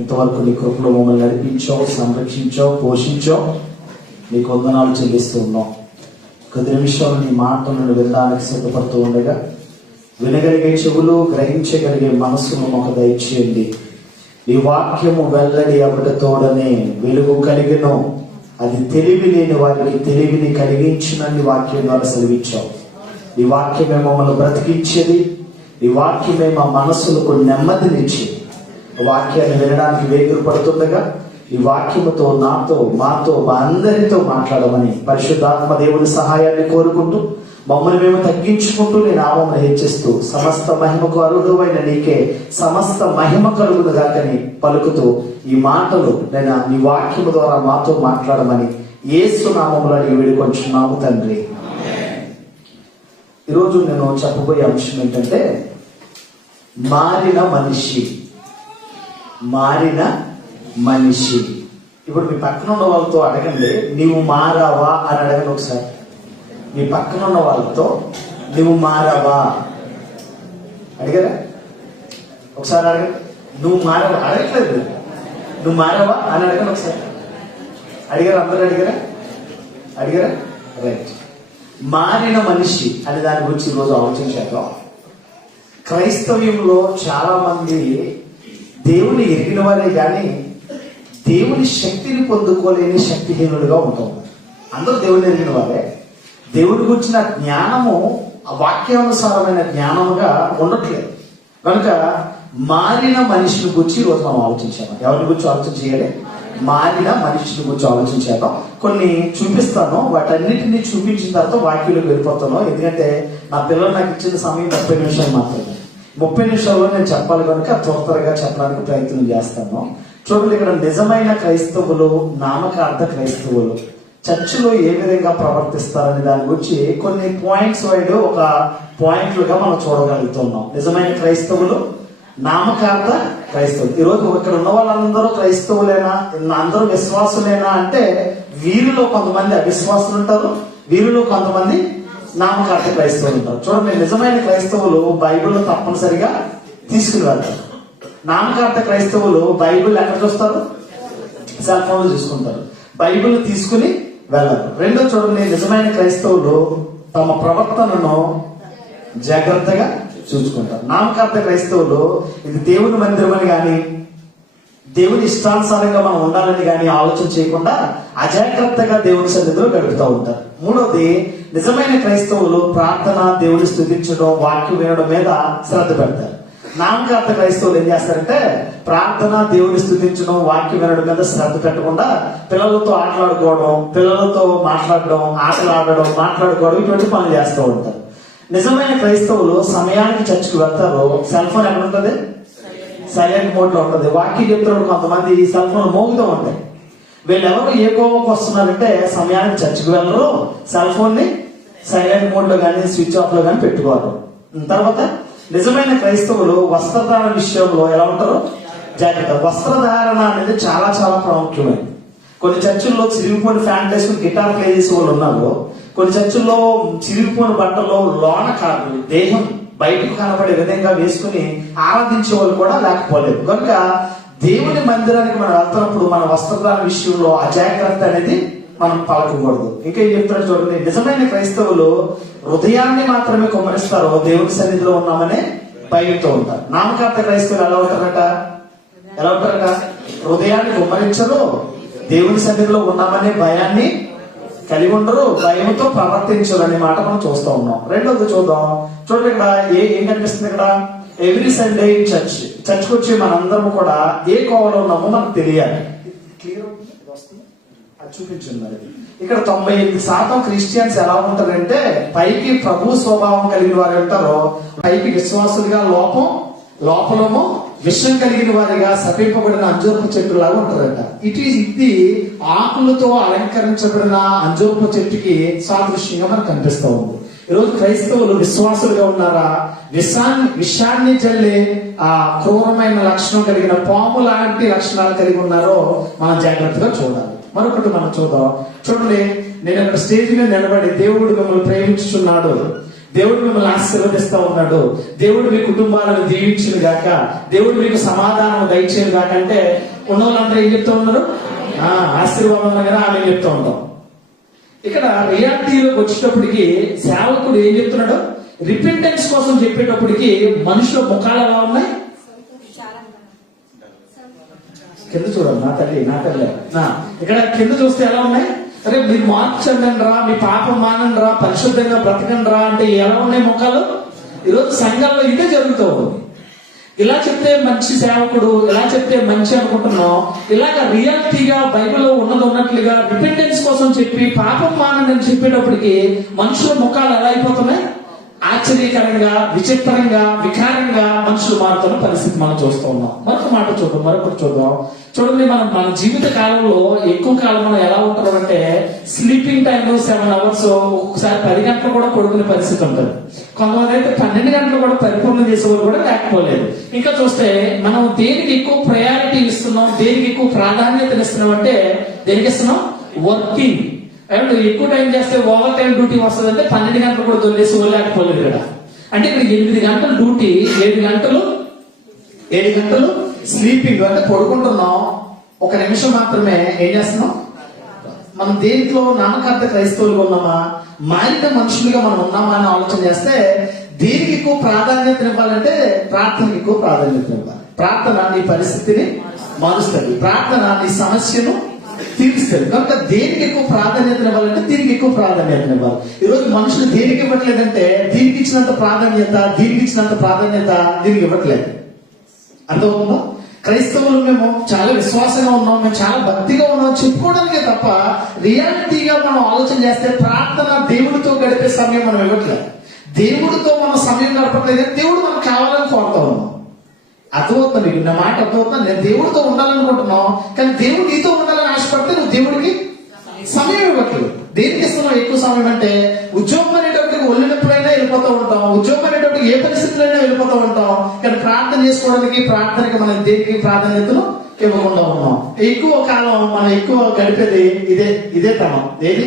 ఇంతవరకు నీ కృపలో మమ్మల్ని నడిపించావు, సంరక్షించావు, పోషించావు. నీకు వందనాలు చెల్లిస్తూ ఉన్నాం. కొద్ది నిమిషాలు నీ మాటలను వినడానికి సిద్ధపడుతూ ఉండగా వినగలిగే చెవులు, గ్రహించగలిగే మనస్సును మాకు దయచేయండి. ఈ వాక్యము వెల్లడి అవ్వటతోడనే వెలుగు కలిగినో అది తెలివి లేని వారికి తెలివిని కలిగించినని వాక్యం ద్వారా సెలవిచ్చావు. ఈ వాక్యమే మమ్మల్ని బ్రతికించేది. ఈ వాక్యమే మా మనస్సులకు నెమ్మదినిచ్చి వాక్యాన్ని వినడానికి వేగురు పడుతుండగా ఈ వాక్యముతో నాతో, మాతో, మా అందరితో మాట్లాడమని పరిశుద్ధాత్మ దేవుని సహాయాన్ని కోరుకుంటూ మమ్మల్ని మేము తగ్గించుకుంటూ నీ నామమును హెచ్చిస్తూ సమస్త మహిమకు అర్హుడైన నీకే సమస్త మహిమ కలుగును గాకని పలుకుతూ ఈ మాటలు నేను నీ వాక్యము ద్వారా మాతో మాట్లాడమని యేసు నామములో అడిగి వేడుకొంచున్నాము తండ్రి. ఈరోజు నేను చెప్పబోయే అంశం ఏంటంటే మారిన మనిషి. మారిన మనిషి. ఇప్పుడు మీ పక్కన ఉన్న వాళ్ళతో అడగండి, నీవు మారావా అని అడగండి ఒకసారి. మీ పక్కన ఉన్న వాళ్ళతో నువ్వు మారావా అడిగారా? ఒకసారి అడగండి. నువ్వు మారావా అడగట్లేదు, నువ్వు మారావా అని అడగండి ఒకసారి. అడిగారా? అందరూ అడిగారా? అడిగారా? రైట్. మారిన మనిషి అనే దాని గురించి ఈరోజు ఆలోచించాక క్రైస్తవ్యంలో చాలా మంది దేవుని ఎరిగిన వారే కానీ దేవుని శక్తిని పొందుకోలేని శక్తిహీనులుగా ఉంటాం. అందరూ దేవుని ఎరిగిన వారే, దేవుడి గురించిన జ్ఞానము వాక్యానుసారమైన జ్ఞానముగా ఉండట్లేదు. కనుక మారిన మనిషిని గురించి ఈరోజు మనం ఆలోచించాము. ఎవరి గురించి ఆలోచన చేయాలి? మారిన మనిషిని గురించి ఆలోచించాము. కొన్ని చూపిస్తాను, వాటన్నిటిని చూపించిన తర్వాత వాక్యంలోకి వెళ్ళిపోతాను. ఎందుకంటే నా పిల్లలు నాకు ఇచ్చిన సమయం 30 నిమిషాలు మాత్రమే. 30 నిమిషాల్లో నేను చెప్పాలి కనుక త్వరగా చెప్పడానికి ప్రయత్నం చేస్తాను. చూడండి, ఇక్కడ నిజమైన క్రైస్తవులు, నామకార్థ క్రైస్తవులు చర్చిలో ఏ విధంగా ప్రవర్తిస్తారనే దాని గురించి కొన్ని పాయింట్స్ వైడ్ ఒక పాయింట్లుగా మనం చూడగలుగుతున్నాం. నిజమైన క్రైస్తవులు, నామకార్థ క్రైస్తవులు. ఈరోజు ఇక్కడ ఉన్న వాళ్ళందరూ క్రైస్తవులేనా, అందరూ విశ్వాసులేనా అంటే వీరిలో కొంతమంది అవిశ్వాసులు ఉంటారు, వీరిలో కొంతమంది నామకార్థ క్రైస్తవులు ఉంటారు. చూడండి, నిజమైన క్రైస్తవులు బైబిల్ తప్పనిసరిగా తీసుకుని వెళ్తారు. నామకార్థ క్రైస్తవులు బైబిల్ ఎక్కడ చూస్తారు? సెల్ ఫోన్ లో చూసుకుంటారు, బైబిల్ తీసుకుని వెళ్ళరు. రెండో చూడండి, నిజమైన క్రైస్తవులు తమ ప్రవర్తనను జాగ్రత్తగా చూసుకుంటారు. నామకార్థ క్రైస్తవులు ఇది దేవుని మందిరం అని కానీ దేవుని ఇష్టానుసారంగా మనం ఉండాలని కానీ ఆలోచన చేయకుండా అజాగ్రత్తగా దేవుని సన్నిధిలో గడుపుతూ ఉంటారు. మూడోది, నిజమైన క్రైస్తవులు ప్రార్థన, దేవుని స్తుతించడం, వాక్యం వినడం మీద శ్రద్ధ పెడతారు. నామకార్థ క్రైస్తవులు ఏం చేస్తారంటే ప్రార్థన, దేవుని స్తుతించడం, వాక్యం వినడం మీద శ్రద్ధ పెట్టకుండా పిల్లలతో ఆటలాడుకోవడం, పిల్లలతో మాట్లాడడం, ఆటలు ఆడడం, మాట్లాడుకోవడం, ఇటువంటి పనులు చేస్తూ ఉంటారు. నిజమైన క్రైస్తవులు సమయానికి చర్చికి వెళ్తారు. సెల్ ఫోన్ ఎక్కడ ఉంటుంది? సైలెంట్ మోడ్ లో ఉంటుంది. వాక్యం చెప్తున్నప్పుడు కొంతమంది ఈ సెల్ ఫోన్ మోగుతూ ఉంటాయి. వీళ్ళెవరు ఏ కోవకు వస్తున్నారంటే సమయానికి చర్చికి వెళ్ళరు, సెల్ ఫోన్ ని సైలెంట్ మోడ్ లో కానీ స్విచ్ ఆఫ్ లో కానీ పెట్టుకోరు. తర్వాత నిజమైన క్రైస్తవులు వస్త్రధారణ విషయంలో ఎలా ఉంటారో జాగ్రత్త. వస్త్రధారణ అనేది చాలా చాలా ప్రాముఖ్యమైనది. కొన్ని చర్చిల్లో చిరిగిపోయిన ఫ్యాంట్ వేసుకుని గిటార్ ప్లే చేసే వాళ్ళు ఉన్నారు. కొన్ని చర్చిల్లో చిరిగిపోయిన బట్టలు లోన కాదు, దేహం బయటకు కనపడే విధంగా వేసుకుని ఆరాధించే వాళ్ళు కూడా లేకపోలేదు. కనుక దేవుని మందిరానికి మనం వెళ్తున్నప్పుడు మన వస్త్రధారణ విషయంలో అజాగ్రత్త అనేది మనం పలకకూడదు. ఇంకా ఏం చెప్తారు చూడండి, నిజమైన క్రైస్తవులు హృదయాన్ని మాత్రమే కుమ్మరిస్తారు, దేవుని సన్నిధిలో ఉన్నామనే భయంతో ఉంటారు. నామకార్థ క్రైస్తవులు ఎలా ఉంటారట? హృదయాన్ని కుమ్మరించరు, దేవుని సన్నిధిలో ఉన్నామనే భయాన్ని కలిగి ఉండరు, భయంతో ప్రవర్తించరు అనే మాట మనం చూస్తూ ఉన్నాం. రెండోది చూద్దాం. చూడండి, ఇక్కడ ఏం కనిపిస్తుంది? ఇక్కడ ఎవ్రీ సండే ఇన్ చర్చ్కి వచ్చి మనందరం కూడా ఏ కోవలో ఉన్నామో మనకు తెలియాలి. క్లియర్ వస్తుంది, అది చూపించింది. మరి ఇక్కడ 98% క్రిస్టియన్స్ ఎలా ఉంటారంటే పైకి ప్రభు స్వభావం కలిగిన వారు ఉంటారో, పైకి విశ్వాసులుగా లోపలము విషం కలిగిన వారిగా శపింపబడిన అంజూరపు చెట్టు లాగా ఉంటారంట. ఇది ఆకులతో అలంకరించబడిన అంజూరపు చెట్టుకి సాదృశ్యంగా మనకు కనిపిస్తూ ఉంది. ఈరోజు క్రైస్తవులు విశ్వాసులుగా ఉన్నారా? విషాన్ని చల్లే ఆ క్రూరమైన లక్షణం కలిగిన పాము లాంటి లక్షణాలు కలిగి ఉన్నారో మనం జాగ్రత్తగా చూడాలి. మరొకటి మనం చూద్దాం. చూడండి, నేను అక్కడ స్టేజ్ మీద నిలబడి దేవుడు మిమ్మల్ని ప్రేమించుచున్నాడు, దేవుడు మిమ్మల్ని ఆశీర్వదిస్తా ఉన్నాడు, దేవుడు మీ కుటుంబాలను దీవించును గాక, దేవుడు మీకు సమాధానం దయచేయను గాక అంటే ఉన్న వాళ్ళందరూ ఏం చెప్తా ఉన్నారు? ఆశీర్వాదం అనగానే ఆమె చెప్తా ఉంటాం. ఇక్కడ రియాలిటీలోకి వచ్చేటప్పటికి సేవకుడు ఏం చెప్తున్నాడు? రిపెంటెన్స్ కోసం చెప్పేటప్పటికి మనుషుల ముఖాలు ఎలా ఉన్నాయి? కింద చూడండి, నా తల్లి ఇక్కడ కింద చూస్తే ఎలా ఉన్నాయి? అరే మీరు మార్పు చెందండి రా, మీ పాపం మానండి రా, పరిశుద్ధంగా బ్రతకండి రా అంటే ఎలా ఉన్నాయి ముఖాలు? ఈరోజు సంఘాల్లో ఇదే జరుగుతూ ఉంది. ఇలా చెప్తే మంచి సేవకుడు, ఇలా చెప్తే మంచి అనుకుంటున్నాం. ఇలాగ రియాలిటీగా బైబిల్లో ఉన్నట్లుగా రిపెంటెన్స్ కోసం చెప్పి పాపం మానండి అని చెప్పేటప్పటికి మనుషుల ముఖాలు ఎలా అయిపోతున్నాయి? ఆశ్చర్యకరంగా, విచిత్రంగా, వికారంగా మనుషులు మారుతున్న పరిస్థితి మనం చూస్తూ ఉన్నాం. మరొకటి చూద్దాం. చూడండి, మన జీవిత కాలంలో ఎక్కువ కాలం మనం ఎలా ఉంటాం అంటే స్లీపింగ్ టైం 7 hours, ఒక్కొక్కసారి 10 గంటలు కూడా పడుకునే పరిస్థితి ఉంటుంది. కొంతమంది అయితే 12 గంటలు కూడా పరిపూర్ణ చేసేవారు కూడా లేకపోలేదు. ఇంకా చూస్తే మనం దేనికి ఎక్కువ ప్రయారిటీ ఇస్తున్నాం, దేనికి ఎక్కువ ప్రాధాన్యత ఇస్తున్నాం అంటే దేనికి ఇస్తున్నాం? వర్కింగ్. అండ్ ఎక్కువ టైం చేస్తే ఓవర్ టైం డ్యూటీ వస్తుంది అంటే 12 గంటలు కూడా తొలిసి లేకపోలేదు కదా. అంటే ఇక్కడ 8 గంటల డ్యూటీ, 7 గంటలు స్లీపింగ్ అంటే పడుకుంటున్నాం. 1 నిమిషం మాత్రమే ఏం చేస్తున్నాం? మనం దేంట్లో నమ్మకార్థ క్రైస్తవులుగా ఉన్నామా, మారిన మనుషులుగా మనం ఉన్నామా అని ఆలోచన చేస్తే దేనికి ఎక్కువ ప్రాధాన్యత ఇవ్వాలంటే ప్రార్థనకి ఎక్కువ ప్రాధాన్యత ఇవ్వాలి. ప్రార్థన నీ పరిస్థితిని మారుస్తుంది, ప్రార్థన నీ సమస్యను తీరుస్తుంది. కనుక దేనికి ఎక్కువ ప్రాధాన్యత ఇవ్వాలంటే దీనికి ఎక్కువ ప్రాధాన్యత ఇవ్వాలి. ఈరోజు మనుషులు దేనికి ఇవ్వట్లేదంటే దీనికి ఇచ్చినంత ప్రాధాన్యత దీనికి ఇవ్వట్లేదు. అర్థమవుతుందా? క్రైస్తవులు మేము చాలా విశ్వాసంగా ఉన్నాం, మేము చాలా భక్తిగా ఉన్నాం చెప్పుకోవడానికే తప్ప రియాలిటీగా మనం ఆలోచన చేస్తే ప్రార్థన, దేవుడితో గడిపే సమయం మనం ఇవ్వట్లేదు. దేవుడితో మనం సమయం గడపట్లేదు, దేవుడు మనకు కావాలని కోరుతా ఉన్నాం. అర్థమవుతుంది మీకు నా మాట? అర్థమవుతుందా? నేను దేవుడితో ఉండాలనుకుంటున్నాం, కానీ దేవుడు నీతో ఉండాలని ఆశపడితే నువ్వు దేవుడికి సమయం ఇవ్వట్లేదు. దేనికి ఇస్తున్నావు ఎక్కువ సమయం అంటే ఉద్యోగం అనేటప్పటికి ఒళ్ళినప్పుడైనా వెళ్ళిపోతూ ఉంటాం, ఉద్యోగం అనేటప్పటికి ఏ పరిస్థితుల్లో వెళ్ళిపోతూ ఉంటాం. కానీ ప్రార్థన చేసుకోవడానికి, ప్రార్థనకి మనం దేనికి ప్రాధాన్యతను ఇవ్వకుండా ఉన్నాం. ఎక్కువ కాలం మనం ఎక్కువ గడిపేది ఇదే తనం. ఏది?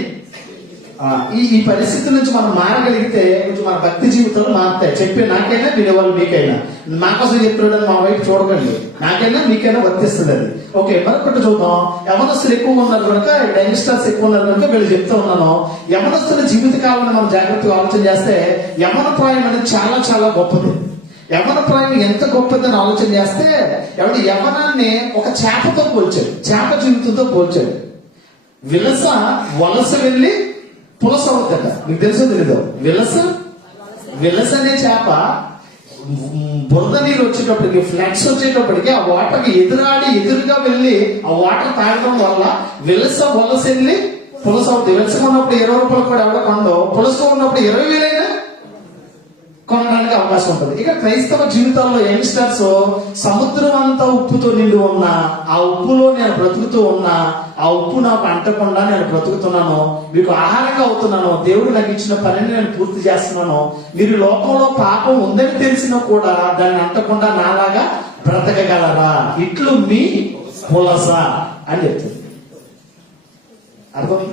ఈ పరిస్థితి నుంచి మనం మారగలిగితే కొంచెం మన భక్తి జీవితాలు మారుతాయి. చెప్పి నాకైనా వినేవాళ్ళు మీకైనా, నా కోసం చెప్తున్నాడని మా వైపు చూడకండి, నాకైనా మీకైనా వర్తిస్తుంది అది. ఓకే, మరొకటి చూద్దాం. యవనస్తులు ఎక్కువ ఉన్నారు కనుక, యంగ్స్టర్స్ ఎక్కువ ఉన్నారు కనుక వీళ్ళు చెప్తూ ఉన్నాను. యవనస్తుల జీవిత కాలంలో మనం జాగ్రత్తగా ఆలోచన చేస్తే యవన ప్రాయం అనేది చాలా చాలా గొప్పది. యవన ప్రాయం ఎంత గొప్పదని ఆలోచన చేస్తే యవనాన్ని ఒక చేపతో పోల్చాడు, చేప జీవితంతో పోల్చాడు. వలస వెళ్ళి పులస అవుతుందట. మీకు తెలుసో తెలీదు? విలస అనే చేప బురద నీరు వచ్చేటప్పటికి, ఫ్లడ్స్ వచ్చేటప్పటికి ఆ వాటర్కి ఎదురుగా వెళ్ళి ఆ వాటర్ తాగడం వల్ల వలస వెళ్ళి పులస అవుతుంది. విలసగా ఉన్నప్పుడు 20 రూపాయలు కూడా ఎవడో కొండో, పులసగా ఉన్నప్పుడు 20,000 కొనడానికి అవకాశం ఉంటుంది. ఇక క్రైస్తవ జీవితాల్లో యంగ్స్టర్స్ సముద్రం అంతా ఉప్పుతో నిండి ఉన్నా, ఆ ఉప్పులో నేను బ్రతుకుతూ ఉన్నా, ఆ ఉప్పు నాకు అంటకుండా నేను బ్రతుకుతున్నాను, మీకు ఆహారంగా అవుతున్నాను, దేవుడు నాకు ఇచ్చిన పనిని నేను పూర్తి చేస్తున్నాను, మీరు లోకంలో పాపం ఉందని తెలిసినా కూడా దాన్ని అంటకుండా నాలాగా బ్రతకగలరా, ఇట్లు మీ పులస అని చెప్తుంది. అర్థం?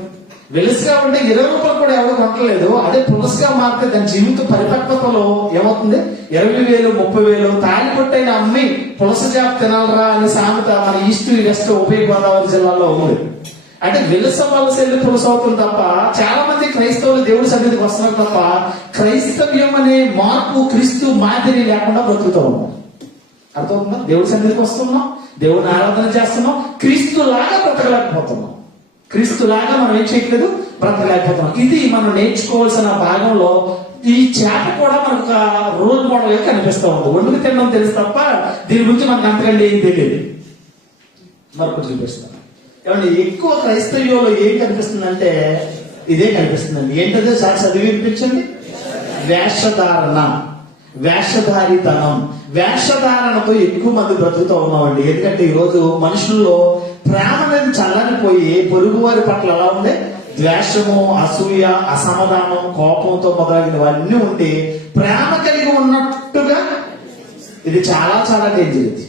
వెలుసుగా ఉంటే 20 రూపాయలు కూడా ఎవరు కొనట్లేదు. అదే పులసగా మారితే దాని జీవిత పరిపక్వతలో ఏమవుతుంది? 20,000, 30,000 తాలిపొట్టైన అమ్మి పులస చేప తినాలరా అనే సామెత మన ఈస్ట్ వెస్ట్ ఉభయ గోదావరి జిల్లాలో ఉంది. అంటే వలస వెళ్ళి పులస అవుతుంది తప్ప, చాలా మంది క్రైస్తవులు దేవుడి సన్నిధికి వస్తున్నారు తప్ప క్రైస్తవ్యం అనే మార్పు, క్రీస్తు మాదిరి లేకుండా బ్రతుకుతూ ఉన్నాం. అర్థమవుతుందా? దేవుడి సన్నిధికి వస్తున్నాం, దేవుడిని ఆరాధన చేస్తున్నాం, క్రీస్తులాగా బ్రతకలేకపోతున్నాం. క్రీస్తులాగా మనం ఏం చేయట్లేదు, బ్రతకలేకపోతున్నాం. ఇది మనం నేర్చుకోవాల్సిన భాగంలో ఈ చేప కూడా మనకు ఒక రోల్ మోడల్ గా కనిపిస్తూ ఉంది. వండుకు తినడం తెలుసు తప్ప దీని గురించి మనకు అంతకంటే ఏం తెలియదు. మరొకటి చూపిస్తాను. ఏమంటే ఎక్కువ క్రైస్తవ్యంలో ఏం కనిపిస్తుందంటే ఇదే కనిపిస్తుందండి. ఏంటంటే సార్ చదివి వినిపించండి. వేషధారితనం, వేషధారణతో ఎక్కువ మంది బ్రతుకుతూ ఉన్నామండి. ఎందుకంటే ఈరోజు మనుషుల్లో ప్రేమ అనేది చల్లారిపోయి పొరుగు వారి పట్ల ఎలా ఉంది? ద్వేషము, అసూయ, అసమాధానం, కోపంతో మొదలైనవన్నీ ఉండి ప్రేమ కలిగి ఉన్నట్టుగా ఇది చాలా చాలా డేంజర్.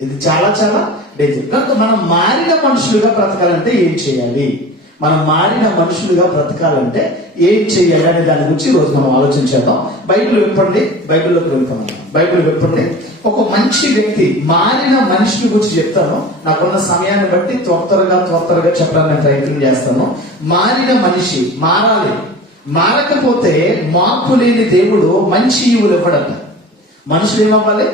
ఇది చాలా చాలా డేంజర్. కనుక మనం మారిన మనుషులుగా బ్రతకాలంటే ఏం చేయాలి? మనం మారిన మనుషులుగా బ్రతకాలంటే ఏం చెయ్యాలి అనే దాని గురించి ఈ రోజు మనం ఆలోచించేద్దాం. బైబిల్ విప్పండి, బైబిల్లోకి వెళ్తామన్నా. బైబిల్ విప్పండి. ఒక మంచి వ్యక్తి మారిన మనిషిని గురించి చెప్తాను. నాకున్న సమయాన్ని బట్టి త్వరగా చెప్పడానికి ప్రయత్నం చేస్తాను. మారిన మనిషి మారాలి. మారకపోతే మార్పు లేని దేవుడు మంచి ఈవులు ఇవ్వడంట. మనుషులు ఏమవ్వాలి?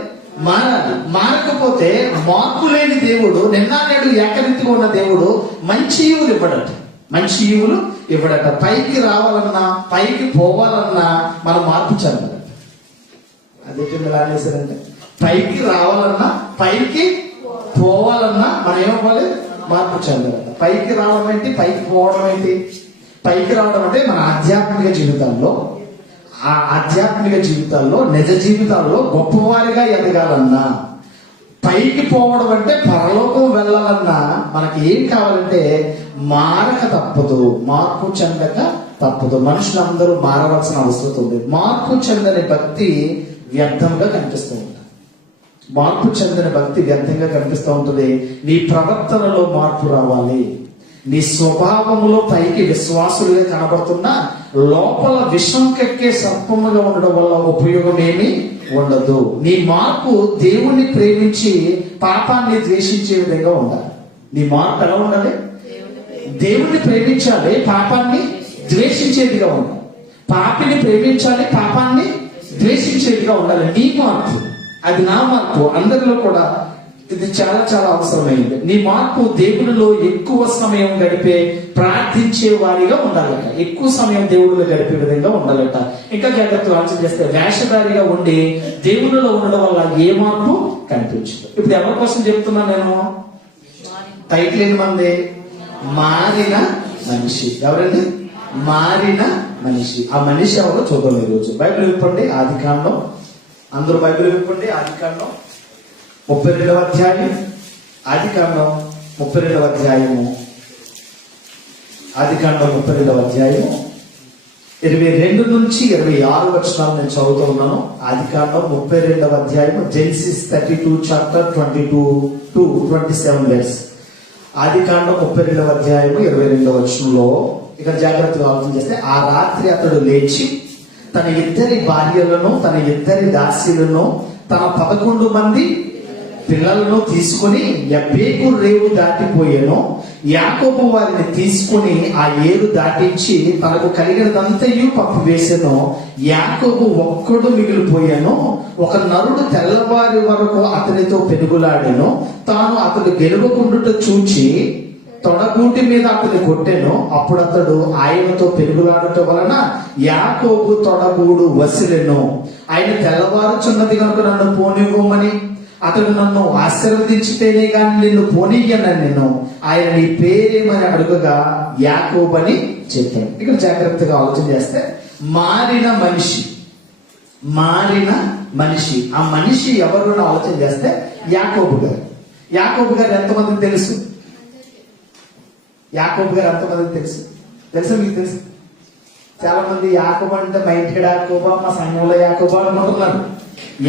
మారాలి. మారకపోతే మార్పు లేని దేవుడు, నిన్న నేడు ఏకరీతిగా ఉన్న దేవుడు మంచి ఈవులు ఇవ్వడట. మంచి ఈవులు ఇవ్వడట. పైకి రావాలన్నా, పైకి పోవాలన్నా మనం మార్పు చెందాలి. అదే ఎలా అనేసారంటే, పైకి రావాలన్నా, పైకి పోవాలన్నా మనం ఏమవ్వాలి? మార్పు చెందాలి. పైకి రావడం ఏంటి? పైకి పోవడం ఏంటి? పైకి రావడం అంటే మన ఆధ్యాత్మిక జీవితాల్లో, ఆ ఆధ్యాత్మిక జీవితాల్లో, నిజ జీవితాల్లో గొప్పవారిగా ఎదగాలన్నా, పైకి పోవడం అంటే పరలోకం వెళ్ళాలన్నా మనకి ఏం కావాలంటే మారక తప్పదు, మార్పు చెందక తప్పదు. మనుషులందరూ మారవలసిన అవసరం ఉంది. మార్పు చెందని భక్తి వ్యర్థంగా కనిపిస్తూ ఉంటుంది. మార్పు చెందిన భక్తి వ్యర్థంగా కనిపిస్తూ ఉంటుంది. నీ ప్రవర్తనలో మార్పు రావాలి. నీ స్వభావములో పైకి విశ్వాసులుగా కనబడుతున్నా లోపల విషం కక్కే సర్పముగా ఉండడం వల్ల ఉపయోగం ఏమీ ఉండదు. నీ మార్పు దేవుణ్ణి ప్రేమించి పాపాన్ని ద్వేషించే విధంగా ఉండాలి. నీ మార్పు ఎలా ఉండాలి? దేవుణ్ణి ప్రేమించాలి, పాపాన్ని ద్వేషించేదిగా ఉండాలి. పాపిని ప్రేమించాలి, పాపాన్ని ద్వేషించేదిగా ఉండాలి. నీ మార్పు, అది నా మార్పు. అందరిలో కూడా ఇది చాలా చాలా అవసరమైంది. నీ మార్పు దేవుడిలో ఎక్కువ సమయం గడిపే ప్రార్థించే వారిగా ఉండాలట. ఎక్కువ సమయం దేవుడిలో గడిపే విధంగా ఉండాలట. ఇంకా జాగ్రత్తగా ఆలోచన చేస్తే వేషధారిగా ఉండి దేవుడిలో ఉండడం వల్ల ఏ మార్పు కనిపించదు. ఇప్పుడు ఎవరి కోసం చెప్తున్నాను నేను? టైటిల్ ఏంటి? మారిన మనిషి. ఎవరండి? మారిన మనిషి. ఆ మనిషి ఎవరో చూద్దాం ఈరోజు. బైబిల్ విప్పండి, ఆదికాండం. అందరూ బైబిల్ విప్పండి, ఆదికాండం 32వ అధ్యాయం. ఆదికాండం 32వ అధ్యాయము. ఆదికాండం 32వ అధ్యాయము 22 నుంచి 26 వచనాలు నేను చదువుతూ ఉన్నాను. ఆదికాండం 32వ అధ్యాయము, జెనసిస్ 32 చాప్టర్ 22 to 27 verse. ఆదికాండం 32వ అధ్యాయము 22వ వచనంలో ఇక్కడ జాగ్రత్తగా ఆలోచన చేస్తే, ఆ రాత్రి అతడు లేచి తన 2 భార్యలను, తన 2 దాసీలను, తన 11 మంది పిల్లలను తీసుకుని యబ్బేకు రేవు దాటిపోయాను. యాకోబు వారిని తీసుకుని ఆ ఏరు దాటించి తనకు కలిగినదంతయు పంపివేసెను. యాకోబు ఒక్కడు మిగిలిపోయాను. ఒక నరుడు తెల్లవారి వరకు అతనితో పెనుగులాడాను. తాను అతడు గెలవకుండుట చూచి తొడగూటి మీద అతన్ని కొట్టెను. అప్పుడు అతడు ఆయనతో పెనుగులాడటం వలన యాకోబు తొడగూడు వసిలెను. ఆయన తెల్లవారుచున్నది కనుక నన్ను పోనివ్వమని, అతడు నన్ను ఆశీర్వదించితేనే గాని నిన్ను పోనీయనని నేను ఆయన నీ పేరేమని అడుగగా యాకోబు అని చెప్పాను. ఇక్కడ జాగ్రత్తగా ఆలోచన చేస్తే, మారిన మనిషి, మారిన మనిషి. ఆ మనిషి ఎవరు అని ఆలోచన చేస్తే యాకోబు గారు. యాకోబు గారు ఎంతమందికి తెలుసు? యాకోబు గారు ఎంతమందికి తెలుసు? మీకు తెలుసు? చాలా మంది యాకోబు అంటే మా ఇంటికి యాకోబా, మా సంఘంలో యాకోబా అనుకుంటున్నారు.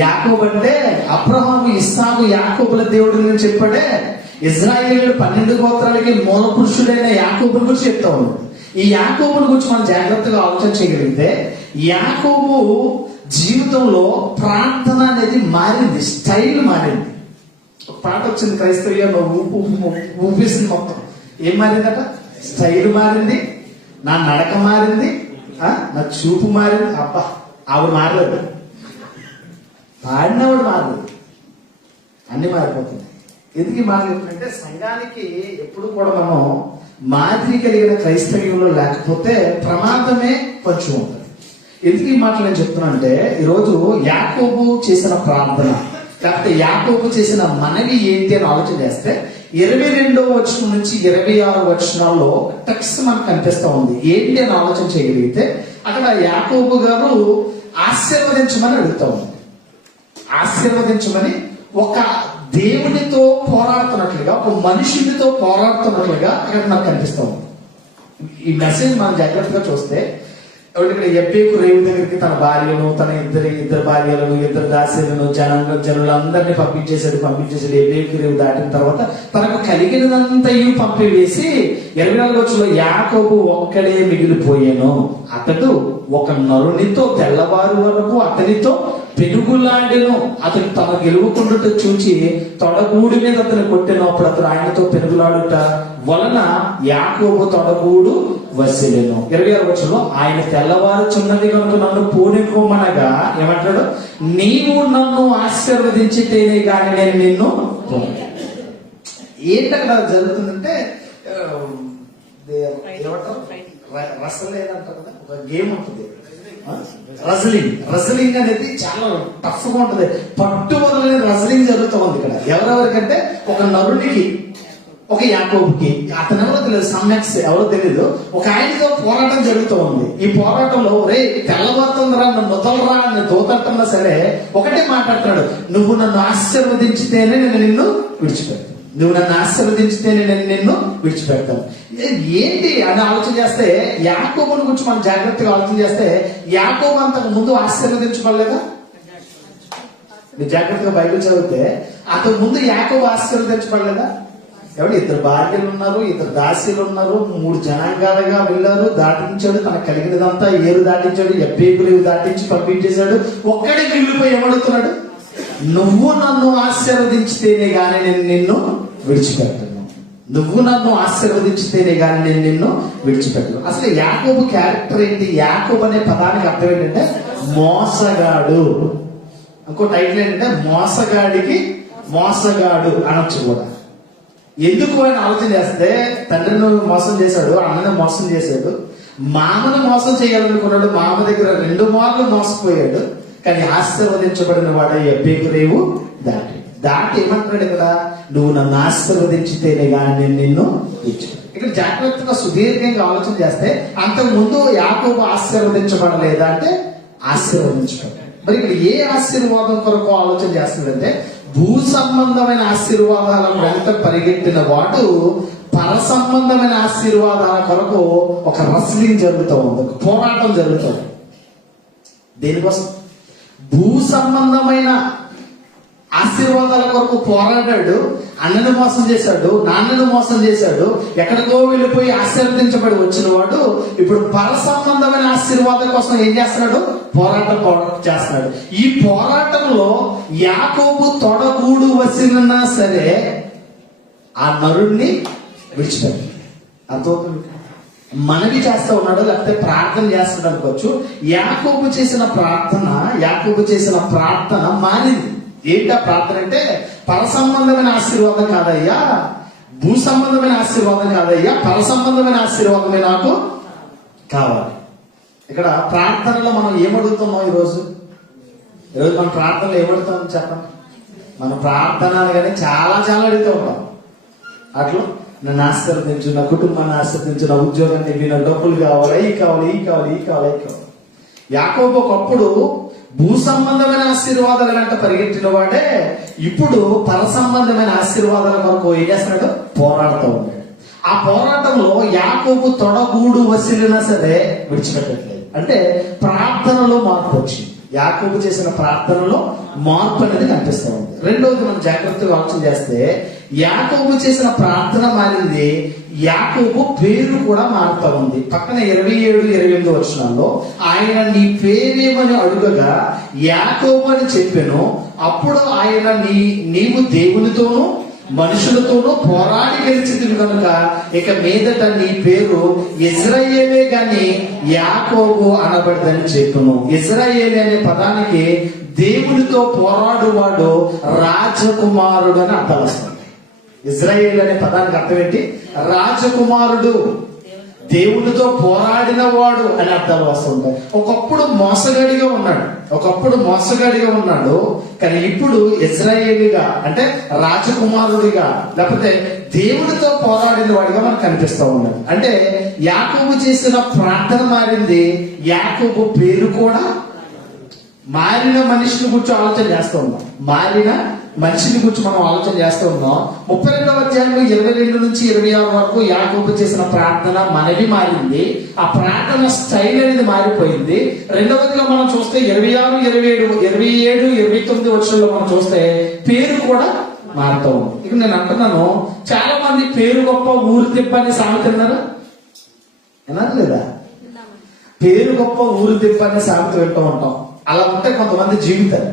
యాకోబు అంటే అబ్రహాము, ఇస్సాకు, యాకోబుల దేవుడి గురించి చెప్పాడే. ఇజ్రాయేలు 12 గోత్రాలకి మూల పురుషుడైన యాకోబుల గురించి చెప్తా ఉన్నాడు. ఈ యాకోబుల గురించి మనం జాగ్రత్తగా ఆలోచన చేయగలిగితే, యాకోబు జీవితంలో ప్రార్థన అనేది మారింది, స్టైల్ మారింది. ఒక పాట వచ్చింది క్రైస్తవ్యంలో, ఊపేసింది మొత్తం. ఏం మారిందట? స్టైల్ మారింది, నా నడక మారింది, నా చూపు మారింది. అబ్బా, ఆవిడ మారలేదు, పాడినవాడు మారలేదు, అన్ని మారిపోతుంది. ఎందుకు మారలేదంటే, సంఘానికి ఎప్పుడు కూడా మనం మాదిరి కలిగిన క్రైస్తవ్యంలో లేకపోతే ప్రమాదమే కొంచెం ఉంటుంది. ఎందుకు ఈ మాటలు నేను చెప్తున్నా అంటే, ఈరోజు యాకోబు చేసిన ప్రార్థన, లేకపోతే యాకోబు చేసిన మనవి ఏంటి అని ఆలోచన చేస్తే, 22వ వచనం నుంచి 26 వచనాల్లో టెక్స్ట్ మనకు కనిపిస్తా ఉంది. ఏంటి అని ఆలోచన చేయగలిగితే, అక్కడ యాకోబు గారు ఆశీర్వదించమని అడుగుతా ఉంది. ఆశీర్వదించమని ఒక దేవునితో పోరాడుతున్నట్లుగా, ఒక మనుషుడితో పోరాడుతున్నట్లుగా ఇక్కడ మనకు కనిపిస్తా ఉంది. ఈ మెసేజ్ మనం జాగ్రత్తగా చూస్తే, కాబట్టి ఇక్కడ ఎబ్బేకు రేవు దగ్గరికి తన భార్యను, తన ఇద్దరు భార్యలను, ఇద్దరు దాసీలను, జనులందరినీ పంపించేశాడు. ఎబ్బేకు రేవు దాటిన తర్వాత తనకు కలిగినదంతయు పంపివేసి 24వ వచనంలో యాకోబు ఒక్కడే మిగిలిపోయాను. అతడు ఒక నరునితో తెల్లవారు వరకు అతనితో పెనుగులాడెను. అతను తన గెలువుకుండుట చూచి తొడగూడి మీద అతను కొట్టెను. అప్పుడు అతను ఆయనతో పెనుగులాడుట వలన యాకోబు తొడగూడు వసిలెను. 26వ వచనంలో ఆయన తెల్లవారుచున్నది కనుక నన్ను పూనికోమనగా ఏమంటాడు, నీవు నన్ను ఆశీర్వదించితేనే గాని నేను నిన్ను. ఏంటక్కడ జరుగుతుందంటే ఏమంటారు, రసలేదంటారు కదా, ఒక గేమ్ ఉంటుంది రజలింగ్ అనేది చాలా టఫ్ గా ఉంటది. పట్టు వదలని రజలింగ్ జరుగుతూ ఉంది ఇక్కడ. ఎవరెవరికంటే ఒక నరునికి, ఒక యాకోబుకి, అతను ఎవరో తెలియదు, సమ్యక్స్ ఎవరో తెలియదు, ఒక ఆయనతో పోరాటం జరుగుతూ ఉంది. ఈ పోరాటంలో రే తెల్లబోతుందిరా, నన్ను వదలరా అని దోతట్టున్నా సరే ఒకటే మాట్లాడుతున్నాడు, నువ్వు నన్ను ఆశీర్వదించితేనే నేను నిన్ను విడిచిపెడతాను, నువ్వు నన్ను ఆశీర్వదించితేనే నేను నిన్ను విడిచిపెడతాను. ఏంటి అని ఆలోచన చేస్తే, యాకోబుని గురించి మనం జాగ్రత్తగా ఆలోచన చేస్తే, యాకోబు అంతకు ముందు ఆశీర్వదించబడలేదా? మీరు జాగ్రత్తగా బైబిల్ చదివితే అంతకు ముందు యాకోబు ఆశీర్వదించబడలేదా? ఎవరు, ఇద్దరు భార్యలు ఉన్నారు, ఇద్దరు దాసీలు ఉన్నారు, 3 జనాంగాలుగా వెళ్ళారు, దాటించాడు, తనకు కలిగినదంతా ఏరు దాటించాడు, ఎబ్బేకు రేవు దాటించి పంపించేశాడు. ఒక్కడే మిగిలిపోయి ఏమడుగుతున్నాడు, నువ్వు నన్ను ఆశీర్వదించితేనే గాని నేను నిన్ను విడిచిపెట్టను, నువ్వు నన్ను ఆశీర్వదించితేనే గాని నేను నిన్ను విడిచిపెట్టను. అసలు యాకోబు క్యారెక్టర్ ఏంటి? యాకోబు అనే పదానికి అర్థం ఏంటంటే మోసగాడు. ఇంకో టైటిల్ ఏంటంటే మోసగాడికి మోసగాడు అనొచ్చు కూడా. ఎందుకు అని ఆలోచన చేస్తే, తండ్రిని మోసం చేశాడు, అన్నని మోసం చేశాడు, మామను మోసం చేయాలనుకున్నాడు, మామ దగ్గర 2 మార్లు మోసపోయాడు. కానీ ఆశీర్వదించబడిన వాడే ఎబ్బేకు రేవు దాటి ఏమంటున్నాడు ఇక్కడ, నువ్వు నన్ను ఆశీర్వదించితేనే కానీ నేను నిన్ను ఇచ్చాను. ఇక్కడ జాగ్రత్తగా సుదీర్ఘంగా ఆలోచన చేస్తే, అంతకు ముందు యాకోబు ఆశీర్వదించబడలేదా అంటే ఆశీర్వదించబడ్డాడు. మరి ఇక్కడ ఏ ఆశీర్వాదం కొరకు ఆలోచన చేస్తున్నాడంటే, భూ సంబంధమైన ఆశీర్వాదాల వెంట పరిగెట్టిన వాడు పర సంబంధమైన ఆశీర్వాదాల కొరకు ఒక రస్లింగ్ జరుగుతూ ఉంది, ఒక పోరాటం జరుగుతుంది. దేనికోసం? భూ సంబంధమైన ఆశీర్వాదాల కొరకు పోరాడాడు. అన్నను మోసం చేశాడు, నాన్నను మోసం చేశాడు, ఎక్కడికో వెళ్ళిపోయి ఆశీర్వదించబడి వచ్చిన వాడు ఇప్పుడు పర సంబంధమైన ఆశీర్వాదం కోసం ఏం చేస్తున్నాడు? పోరాటం చేస్తున్నాడు. ఈ పోరాటంలో యాకోబు తొడగూడు వసిలినా సరే ఆ నరుణ్ణి విడిచిపెట్టాడు. అర్థమవుతుంది? మనవి చేస్తూ ఉన్నాడు, లేకపోతే ప్రార్థన చేస్తున్నాడు అనుకోవచ్చు. యాకోబు చేసిన ప్రార్థన మారింది. ఏంటా ప్రార్థన అంటే, పర సంబంధమైన ఆశీర్వాదం కాదయ్యా, భూ సంబంధమైన ఆశీర్వాదం కాదయ్యా, పర సంబంధమైన ఆశీర్వాదమే నాకు కావాలి. ఇక్కడ ప్రార్థనలో మనం ఏమడుగుతున్నాం? ఈరోజు మన ప్రార్థనలో ఏమడుగుతాం చెప్పండి. మన ప్రార్థన అనగానే చాలా అడుగుతూ ఉంటాం. అట్లా నన్ను ఆశీర్వదించు, నా కుటుంబాన్ని ఆశీర్వదించు, నా ఉద్యోగాన్ని, నా డబ్బులు కావాలి, ఈ కావాలి. యాకోబు ఒకప్పుడు భూ సంబంధమైన ఆశీర్వాదాల వెంట పరిగెట్టిన వాడే ఇప్పుడు పర సంబంధమైన ఆశీర్వాదాల కొరకు ఏం చేస్తున్నాడు? పోరాడుతూ ఉన్నాడు. ఆ పోరాటంలో యాకోబు తొడగూడు వసిలినా సరే విడిచిపెట్టట్లేదు. అంటే ప్రార్థనలో మార్పు వచ్చింది. యాకోబు చేసిన ప్రార్థనలో మార్పు అనేది కనిపిస్తూ ఉంది. రెండోది మనం జాగ్రత్తగా ఆలోచన చేస్తే, యాకోబు చేసిన ప్రార్థన మారింది, యాకోబు పేరు కూడా మారుతూ ఉంది. పక్కన 27-28 వచనాల్లో ఆయన నీ పేరేమని అడుగగా యాకోబు అని చెప్పాను. అప్పుడు ఆయన నీవు దేవునితోనూ మనుషులతోనూ పోరాడి గెలిచింది కనుక ఇక మీదట నీ పేరు ఇజ్రాయేలే గాని యాకోబు అనబడదని చెప్పును. ఇజ్రాయేలే అనే పదానికి దేవునితో పోరాడువాడు రాజకుమారుడు అని అర్థం వస్తుంది. ఇజ్రాయేల్ అనే పదానికి అర్థం ఏంటి? రాజకుమారుడు, దేవునితో పోరాడిన వాడు అని అర్థాలు వస్తుంటాయి. ఒకప్పుడు మోసగాడిగా ఉన్నాడు, కానీ ఇప్పుడు ఇజ్రాయేలీగా అంటే రాజకుమారుడిగా, లేకపోతే దేవునితో పోరాడిన వాడిగా మనకు కనిపిస్తూ ఉన్నాడు. అంటే యాకోబు చేసిన ప్రార్థన మారింది, యాకోబు పేరు కూడా మారిన మనిషిని గురించి ఆలోచన చేస్తూ ఉన్నాం. మారిన మనిషిని గురించి మనం ఆలోచన చేస్తూ ఉన్నాం. 32వ అధ్యాయంలో 22 నుంచి 26 వరకు యాకోబు చేసిన ప్రార్థన మనవి మారింది. ఆ ప్రార్థన స్టైల్ అనేది మారిపోయింది. రెండవదిగా మనం చూస్తే 26, 27, 29 వర్షంలో మనం చూస్తే పేరు కూడా మారుతూ ఉంది. ఇక నేను అంటున్నాను, చాలా మంది పేరు గొప్ప ఊరు తిప్ప అనే సామెత విన్నారా? విన్నారు లేదా? పేరు గొప్ప ఊరు తిప్ప అనే సామెత వింటూ ఉంటాం. అలా ఉంటే కొంతమంది జీవితాలు,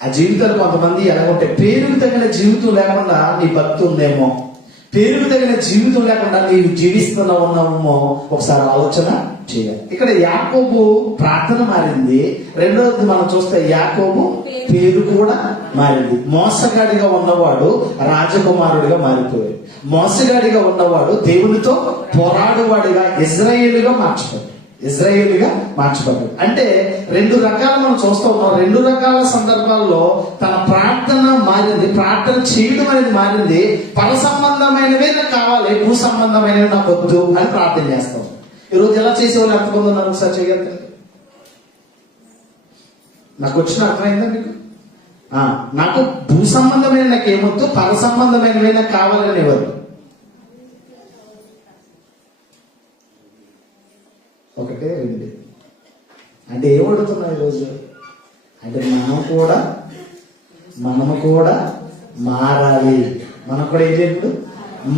ఆ జీవితాలు కొంతమంది ఎలా ఉంటాయి, పేరుకు తగిన జీవితం లేకుండా నీ భక్తి ఉందేమో, పేరుకు తగిన జీవితం లేకుండా నీవు ఉన్నామో ఒకసారి ఆలోచన చేయాలి. ఇక్కడ యాకోబు ప్రార్థన మారింది. రెండవది మనం చూస్తే యాకోబు పేరు కూడా మారింది. మోసగాడిగా ఉన్నవాడు రాజకుమారుడిగా మారిపోయాడు. మోసగాడిగా ఉన్నవాడు దేవునితో పోరాడువాడిగా ఇజ్రాయేలుగా మార్చబడ్డాడు. అంటే రెండు రకాలు మనం చూస్తూ ఉన్నాం. రెండు రకాల సందర్భాల్లో తన ప్రార్థన మారింది. ప్రార్థన చేయడం అనేది మారింది. పర సంబంధమైనవే నాకు కావాలి, భూ సంబంధమైనవి నాకు వద్దు అని ప్రార్థన చేస్తాం. ఈరోజు ఎలా చేసేవాళ్ళు ఎంతమంది ఉన్నారు ఒకసారి చేయగలుగుతారు? నాకు వచ్చిన అర్థమైందా మీకు? నాకు భూ సంబంధమైన నాకు ఏమొద్దు, పర సంబంధమైనవే నాకు కావాలనేవారు. ఒకటే రెండు. అంటే ఏమడుగుతున్నాం ఈరోజు అంటే మనము కూడా మారాలి. మనం కూడా ఏం చేయకూడదు.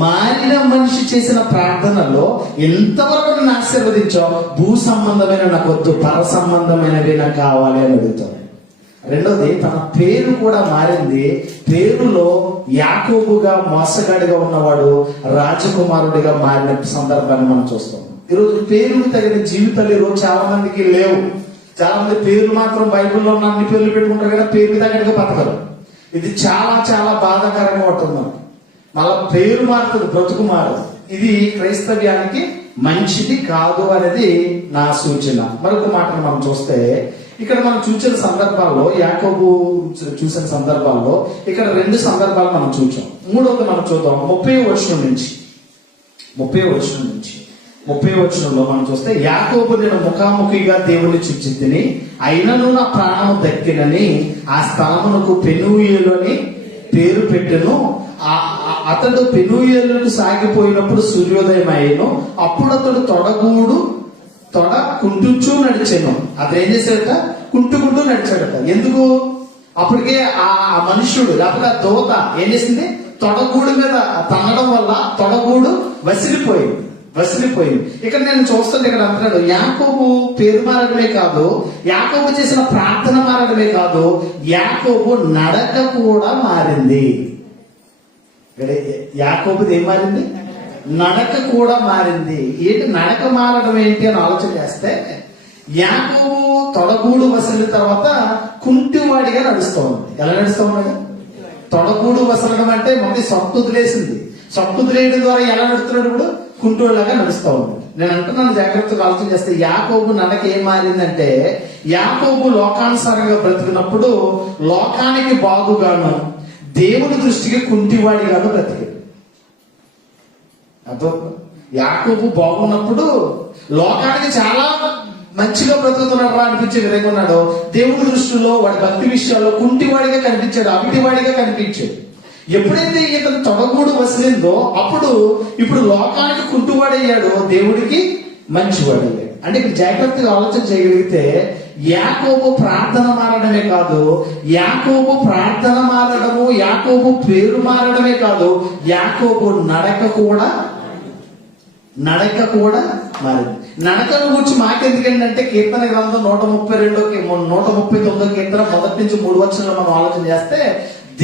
మారిన మనిషి చేసిన ప్రార్థనలో ఎంతవరకు నేను ఆశీర్వదించావు, భూ సంబంధమైన నాకు వద్దు, పర సంబంధమైనవి నాకు కావాలి అని అడుగుతాం. రెండోది, తన పేరు కూడా మారింది. పేరులో యాకోబుగా మోసగాడిగా ఉన్నవాడు రాజకుమారుడిగా మారిన సందర్భాన్ని మనం చూస్తాం. ఈరోజు పేరుకు తగిన జీవితాలు ఈరోజు చాలా మందికి లేవు. చాలా మంది పేర్లు మాత్రం బైబిల్లో ఉన్న అన్ని పేర్లు పెట్టుకుంటారు కదా, పేరుకి తగ్గట్టుగా బతకరు. ఇది చాలా చాలా బాధాకరంగా ఉంటుంది. మళ్ళా పేరు మారుతుంది, బ్రతుకు మారదు. ఇది క్రైస్తవ్యానికి మంచిది కాదు అనేది నా సూచన. మరొక మాటను మనం చూస్తే, ఇక్కడ మనం చూసిన సందర్భాల్లో, యాకోబు చూసిన సందర్భాల్లో ఇక్కడ రెండు సందర్భాలు మనం చూసాం. మూడవది మనం చూద్దాం 30వ వచనంలో మనం చూస్తే, యాకోబు నేను ముఖాముఖిగా దేవుని చూచితిని, అయినను నా ప్రాణము దక్కినని ఆ స్థలమునకు పెనూయేలు అని పేరు పెట్టెను. అతడు పెనూయేలుకు సాగిపోయినప్పుడు సూర్యోదయం అయ్యను. అప్పుడు అతడు తొడ కుంటుచూ నడిచాను. అతను ఏం చేశాడట? కుంటూ నడిచాడట. ఎందుకు? అప్పటికే ఆ మనుష్యుడు లేకపోతే ఆ దోత ఏం చేసింది? తొడగూడు మీద తన్నడం వల్ల తొడగూడు వసిలిపోయింది. ఇక్కడ నేను చూస్తుంటే ఇక్కడ అంటున్నాడు, యాకోబు పేరు మారడమే కాదు, యాకోబు చేసిన ప్రార్థన మారడమే కాదు, యాకోబు నడక కూడా మారింది. యాకోబుది ఏం మారింది? నడక కూడా మారింది. ఏంటి నడక మారడం ఏంటి అని ఆలోచన చేస్తే, యాకోబు తొడగూడు వసలిన తర్వాత కుంటివాడిగా నడుస్తూ ఉంది. ఎలా నడుస్తూ ఉన్నాడు? తొడగూడు వసలడం అంటే మళ్ళీ సొట్టు వదిలేయడం ద్వారా ఎలా నడుస్తున్నాడు? ఇప్పుడు కుంటూరులాగా నడుస్తూ ఉన్నాడు. నేను అంటున్నాను, జాగ్రత్తగా ఆలోచన చేస్తే యాకోబు నడక ఏం మారిందంటే, యాకోబు లోకానుసారంగా బ్రతికినప్పుడు లోకానికి బాగుగాను, దేవుని దృష్టికి కుంటివాడిగాను బ్రతికాడు. అర్థం? యాకోబు బాగున్నప్పుడు లోకానికి చాలా మంచిగా బ్రతుకుతున్నాడు అనిపించే విధంగా ఉన్నాడు. దేవుని దృష్టిలో వాడి భక్తి విషయాల్లో కుంటివాడిగా కనిపించాడు, అవిటివాడిగా కనిపించాడు. ఎప్పుడైతే ఇతను తొడగూడు వసిలిందో అప్పుడు ఇప్పుడు లోకానికి కుంటువాడయ్యాడు, దేవుడికి మంచివాడయ్యాడు. అంటే ఇక్కడ జాగ్రత్తగా ఆలోచన చేయగలిగితే, యాకోబు ప్రార్థన మారడమే కాదు, యాకోబు ప్రార్థన మారడము, యాకోబు పేరు మారడమే కాదు, యాకోబు నడక కూడా మారింది. నడకను గురించి మాకెందుకంటే, కీర్తన గ్రంథం 139 కీర్తన 1 నుంచి 3 వచనాలు మనం ఆలోచన చేస్తే,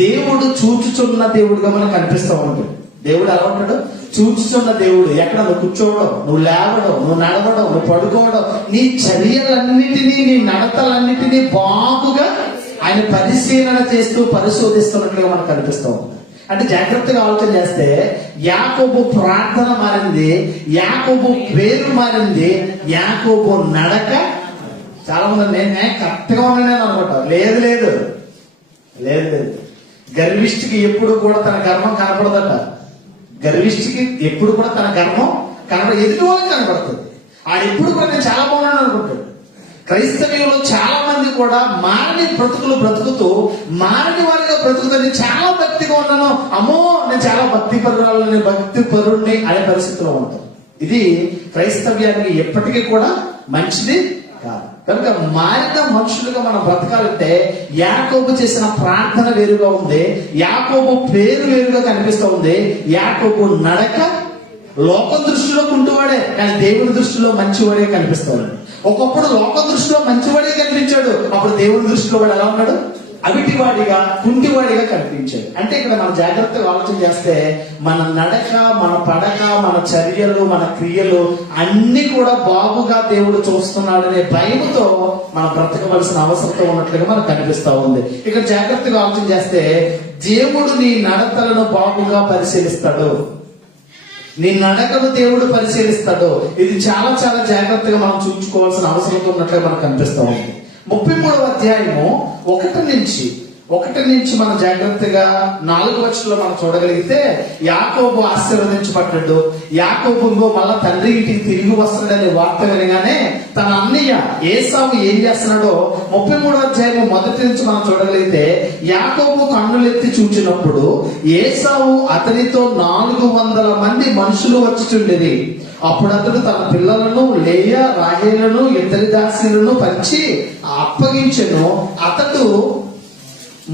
దేవుడు చూచుచున్న దేవుడిగా మనకు కనిపిస్తూ ఉంటాడు. దేవుడు ఎలా ఉంటాడు? చూచుచున్న దేవుడు. ఎక్కడ నువ్వు కూర్చోవడం, నువ్వు లేవడం, నువ్వు నడవడం, నువ్వు పడుకోవడం, నీ చర్యలన్నిటినీ, నీ నడతలన్నిటినీ బాగుగా ఆయన పరిశీలన చేస్తూ పరిశోధిస్తున్నట్లుగా మనకు కనిపిస్తూ ఉంది. అంటే జాగ్రత్తగా ఆలోచన చేస్తే, యాకోబు ప్రార్థన మారింది, యాకోబు పేరు మారింది, యాకోబు నడక. చాలా మంది నేనే కరెక్ట్గా ఉన్నాను అనుకుంటా. లేదు. గర్విష్ఠికి ఎప్పుడు కూడా తన గర్వం కనపడదట. గర్విష్ఠికి ఎప్పుడు కూడా తన గర్వం ఎదుటి వాళ్ళకి కనపడుతుంది. ఆడు ఎప్పుడు కూడా నేను చాలా బాగున్నాను అనుకుంటాడు. క్రైస్తవ్యంలో చాలా మంది కూడా మారని బ్రతుకులు బ్రతుకుతూ మారని వారిగా బ్రతుకుతుంది. చాలా భక్తిగా ఉన్నాను, అమ్మో నేను చాలా భక్తి పరురాలని, భక్తి పరుణ్ణి అనే పరిస్థితిలో ఉంటాం. ఇది క్రైస్తవ్యానికి ఎప్పటికీ కూడా మంచిది కాదు. కనుక మారిన మనుషులుగా మనం బ్రతకాలంటే యాకోబు చేసిన ప్రార్థన వేరుగా ఉంది, యాకోబు పేరు వేరుగా కనిపిస్తూ ఉంది. యాకోబు నడక లోకం దృష్టిలో కుంటువాడే, కానీ దేవుని దృష్టిలో మంచివాడే కనిపిస్తాడు. ఒకప్పుడు లోక దృష్టిలో మంచివాడే కనిపించాడు, అప్పుడు దేవుని దృష్టిలో వాడు ఎలా ఉన్నాడు? అవిటివాడిగా, కుంటివాడిగా కనిపించాడు. అంటే ఇక్కడ మనం జాగ్రత్తగా ఆలోచన చేస్తే మన నడక, మన పడక, మన చర్యలు, మన క్రియలు అన్ని కూడా బాగుగా దేవుడు చూస్తున్నాడనే భయముతో మనం బ్రతకవలసిన అవసరంతో ఉన్నట్లుగా మనకు కనిపిస్తా ఉంది. ఇక్కడ జాగ్రత్తగా ఆలోచన చేస్తే దేవుడు నీ నడతలను బాగుగా పరిశీలిస్తాడు, నీ నడకను దేవుడు పరిశీలిస్తాడు. ఇది చాలా చాలా జాగ్రత్తగా మనం చూసుకోవాల్సిన అవసరంతో ఉన్నట్లుగా మనకు కనిపిస్తా ఉంది. 33వ అధ్యాయము 1 నుంచి మనం జాగ్రత్తగా 4వ వచనంలో మనం చూడగలిగితే యాకోబు ఆశీర్వదించబడ్డాడు. యాకోబు మళ్ళా తండ్రి ఇంటికి తిరిగి వస్తాడనే వార్త వినగానే తన అన్నయ్య ఏసావు ఏం చేస్తున్నాడో 33వ అధ్యాయము 1 నుంచి మనం చూడగలిగితే యాకోబు కన్నులెత్తి చూచినప్పుడు ఏసావు అతనితో 400 మంది మనుషులు వచ్చుచుండేది. అప్పుడు అతడు తన పిల్లలను లేయా రాహేలను 2 దాసీలను పంచి అప్పగించెను. అతడు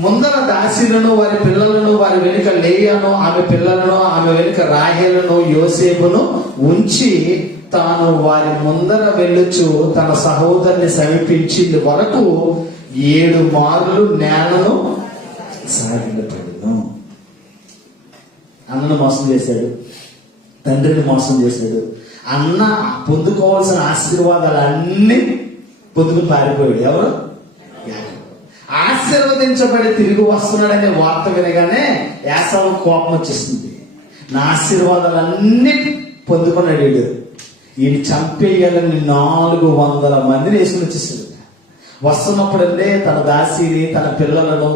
ముందర దాసీలను, వారి పిల్లలను, వారి వెనుక లేయాను, ఆమె పిల్లలను, ఆమె వెనుక రాహేలను, యోసేపును ఉంచి తాను వారి ముందర వెళ్ళుచు తన సహోదరుని సమీపించి వరకు 7 మార్లు నేలను సాగిలపడెను. అన్నను మోసం చేశాడు, తండ్రిని మోసం చేశాడు. అన్న పొందుకోవాల్సిన ఆశీర్వాదాలన్నీ పొందుకుని పారిపోయాడు. ఎవరు? ఆశీర్వదించబడి తిరిగి వస్తున్నాడనే వార్త వినగానే ఏసావు కోపం వచ్చేస్తుంది. నా ఆశీర్వాదాలన్నీ పొందుకున్నాడు వీడు, ఈయన చంపేయాలని 400 మందిని వేసుకుని వచ్చేసాడు. వస్తున్నప్పుడంటే తన దాసిని, తన పిల్లలను,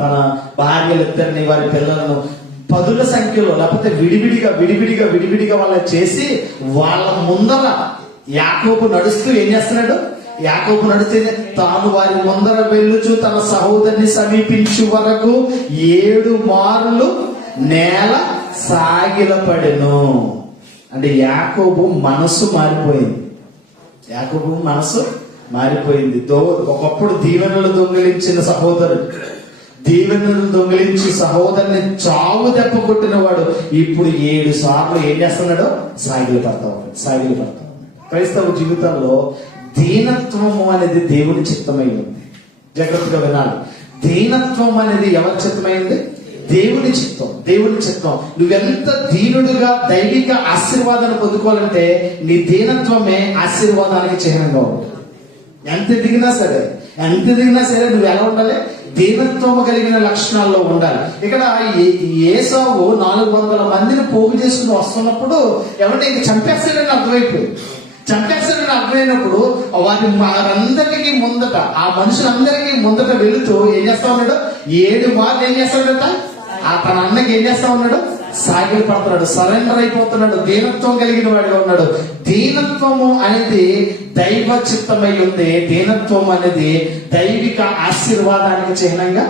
తన భార్యలిద్దరిని, వారి పిల్లలను 10ల సంఖ్యలో లేకపోతే విడివిడిగా వాళ్ళ చేసి వాళ్ళ ముందర యాకోబు నడుస్తూ ఏం చేస్తున్నాడు? యాకోబు నడిస్తే తాను వారి ముందర వెళ్ళుచు తన సహోదరుని సమీపించు వరకు 7 మార్లు నేల సాగిలపడెను. అంటే యాకోబు మనసు మారిపోయింది. ఒకప్పుడు దీవెనలు దొంగిలించిన సహోదరుడు, దీవెనలు దొంగిలించి సహోదరుని చావు దెబ్బ కొట్టిన వాడు ఇప్పుడు 7 సార్లు ఏం చేస్తున్నాడు? సాగిలపడతా ఉన్నాడు. క్రైస్తవ జీవితంలో దీనత్వము అనేది దేవుని చిత్తమై ఉంది. జాగ్రత్తగా వినాలి. దీనత్వం అనేది ఎవరి చిత్తమైంది? దేవుని చిత్తం. నువ్వెంత దీనుడుగా దైవిక ఆశీర్వాదాన్ని పొందుకోవాలంటే నీ దీనత్వమే ఆశీర్వాదానికి చిహ్నంగా ఉంటుంది. ఎంత దిగినా సరే నువ్వు ఎలా ఉండాలి? దీనత్వము కలిగిన లక్షణాల్లో ఉండాలి. ఇక్కడ ఏసావు 400 మందిని పోగు చేసుకుని వస్తున్నప్పుడు ఎవరిని ఇంక చంపేస్తాడని అర్థమైనప్పుడు వారందరికీ ముందట, ఆ మనుషులందరికీ ముందట వెళుతూ ఏం చేస్తా ఉన్నాడు? 7 మార్లు ఏం చేస్తాడట? తన అన్నకి ఏం చేస్తా ఉన్నాడు? సాగిలి పడుతున్నాడు, సరెండర్ అయిపోతున్నాడు, దీనత్వం కలిగిన వాడిగా ఉన్నాడు. దీనత్వము అనేది దైవ చిత్తమై ఉంది. దీనత్వం అనేది దైవిక ఆశీర్వాదానికి చిహ్నంగా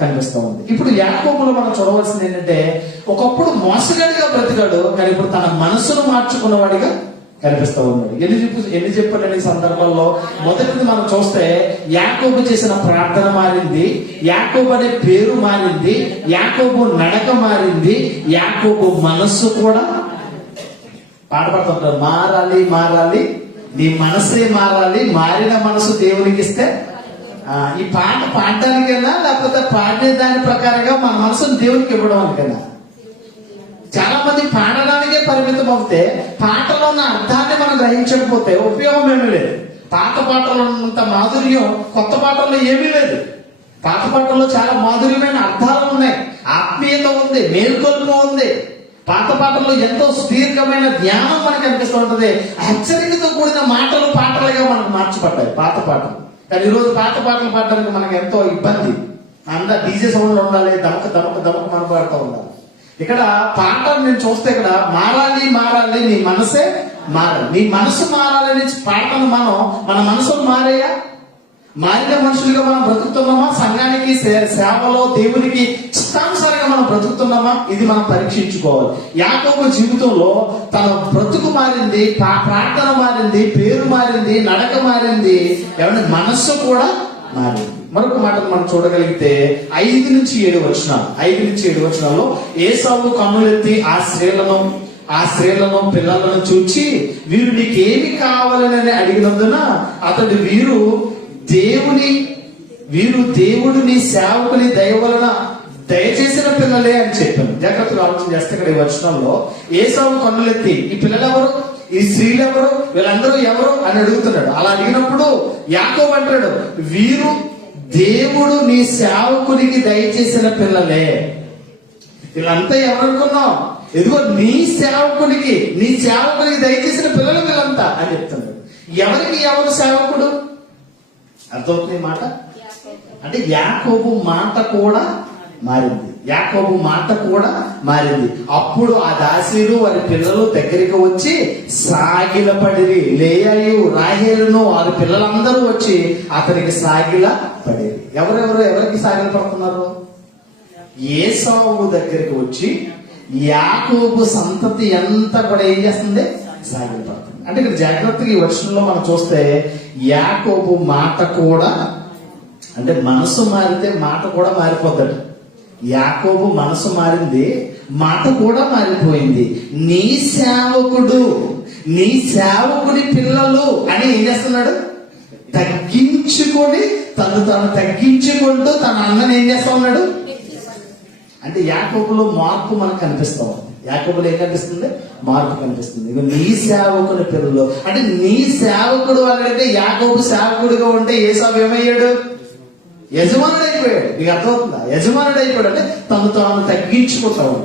కనిపిస్తూ ఉంది. ఇప్పుడు యాకోబులో మనం చూడవలసింది ఏంటంటే ఒకప్పుడు మోసగాడిగా బ్రతికాడు, కానీ ఇప్పుడు తన మనసును మార్చుకున్నవాడిగా కనిపిస్తూ ఉన్నాడు. ఎన్ని చెప్పండి ఈ సందర్భాల్లో? మొదటిది మనం చూస్తే యాకోబు చేసిన ప్రార్థన మారింది, యాకోబు అనే పేరు మారింది, యాకోబు నడక మారింది, యాకోబు మనస్సు కూడా పాట పాడుతుంటారు. మారాలి నీ మనసే మారాలి, మారిన మనసు దేవునికి ఇస్తే. ఈ పాట పాడడానికైనా లేకపోతే పాడే దాని ప్రకారంగా మన మనసును దేవునికి ఇవ్వడం అనికైనా. చాలా మంది పాడడానికే పరిమితం అవుతే పాటలో ఉన్న అర్థాన్ని మనం గ్రహించకపోతే ఉపయోగం ఏమీ లేదు. పాత పాటలో ఉన్నంత మాధుర్యం కొత్త పాటల్లో ఏమీ లేదు. పాత పాటల్లో చాలా మాధుర్యమైన అర్థాలు ఉన్నాయి, ఆత్మీయత ఉంది, మేల్కొల్పు ఉంది. పాత పాటల్లో ఎంతో సుదీర్ఘమైన ధ్యానం మనకు అనిపిస్తూ ఉంటది. హెచ్చరికతో కూడిన మాటలు పాటలుగా మనకు మార్చబడ్డాయి పాత పాటలు. కానీ ఈరోజు పాత పాటలు పాడడానికి మనకు ఎంతో ఇబ్బంది. అందరూ డీజే సౌండ్లు ఉండాలి, దమక మనం పాడుతూ ఉండాలి. ఇక్కడ పాటలు నేను చూస్తే ఇక్కడ మారాలి నీ మనసే మారాలి. నీ మనసు మారాలని పాటను మన మనసులు మారాయా? మారిన మనుషులుగా మనం బ్రతుకుతున్నామా? సంఘానికి సేవలో దేవునికి చిత్తానుసారంగా మనం బ్రతుకుతున్నామా? ఇది మనం పరీక్షించుకోవాలి. యాకోబు జీవితంలో తన బ్రతుకు మారింది, ప్రార్థన మారింది, పేరు మారింది, నడక మారింది, ఏమంటే మనస్సు కూడా మారింది. మరొక మాటను మనం చూడగలిగితే 5-7 వచనాల్లో ఏసావు కన్నులెత్తి ఆ స్త్రీలను పిల్లలను చూచి వీరు నీకేమి కావాలని అడిగినందున అతడు వీరు దేవుడు నీ సేవకుని దయ వలన దయచేసిన పిల్లలే అని చెప్పాను. జాగ్రత్తగా ఆలోచన చేస్తే ఇక్కడ ఈ వచనంలో ఏసావు కన్నులెత్తి ఈ పిల్లలెవరు, ఈ స్త్రీలెవరు, వీళ్ళందరూ ఎవరు అని అడుగుతున్నాడు. అలా అడిగినప్పుడు యాకోబు అంటాడు, వీరు దేవుడు నీ సేవకునికి దయచేసిన పిల్లలే. వీళ్ళంతా ఎవరనుకున్నావు? ఎదుగో నీ సేవకునికి దయచేసిన పిల్లలు వీళ్ళంతా అని చెప్తున్నాడు. ఎవరికి ఎవరు సేవకుడు? అర్థమవుతుంది మాట అంటే యాకోబు మాట కూడా మారింది. అప్పుడు ఆ దాసీలు వారి పిల్లలు దగ్గరికి వచ్చి సాగిలపడిరి. లేయాయు రాహేలును వారి పిల్లలందరూ వచ్చి అతనికి సాగిలపడిరి. ఎవరికి సాగిల పడుతున్నారు? ఏసావు దగ్గరికి వచ్చి యాకోబు సంతతి అంతా కూడా ఏం చేస్తుంది? సాగిల పడుతుంది. అంటే ఇక్కడ జాగ్రత్తగా ఈ వచనంలో మనం చూస్తే యాకోబు మాట కూడా, అంటే మనసు మారితే మాట కూడా మారిపోతాడు. యాకోబు మనసు మారింది, మాట కూడా మారిపోయింది. నీ సేవకుడి పిల్లలు అని ఏం చేస్తున్నాడు? తగ్గించుకొని తాను తగ్గించుకుంటూ తన అన్నని ఏం చేస్తా ఉన్నాడు? అంటే యాకోబులో మార్పు మనకు కనిపిస్తా ఉంది. యాకోబులో ఏం కనిపిస్తుంది? మార్పు కనిపిస్తుంది. నీ సేవకుని పిల్లలు అంటే నీ సేవకుడు అలాగైతే యాకోబు సేవకుడిగా ఉంటే ఏసావు ఏమయ్యాడు? యజమానుడు అయిపోయాడు. నీకు అర్థమవుతుందా? యజమానుడు అయిపోయాడు అంటే తాను తగ్గించుకుంటాడు.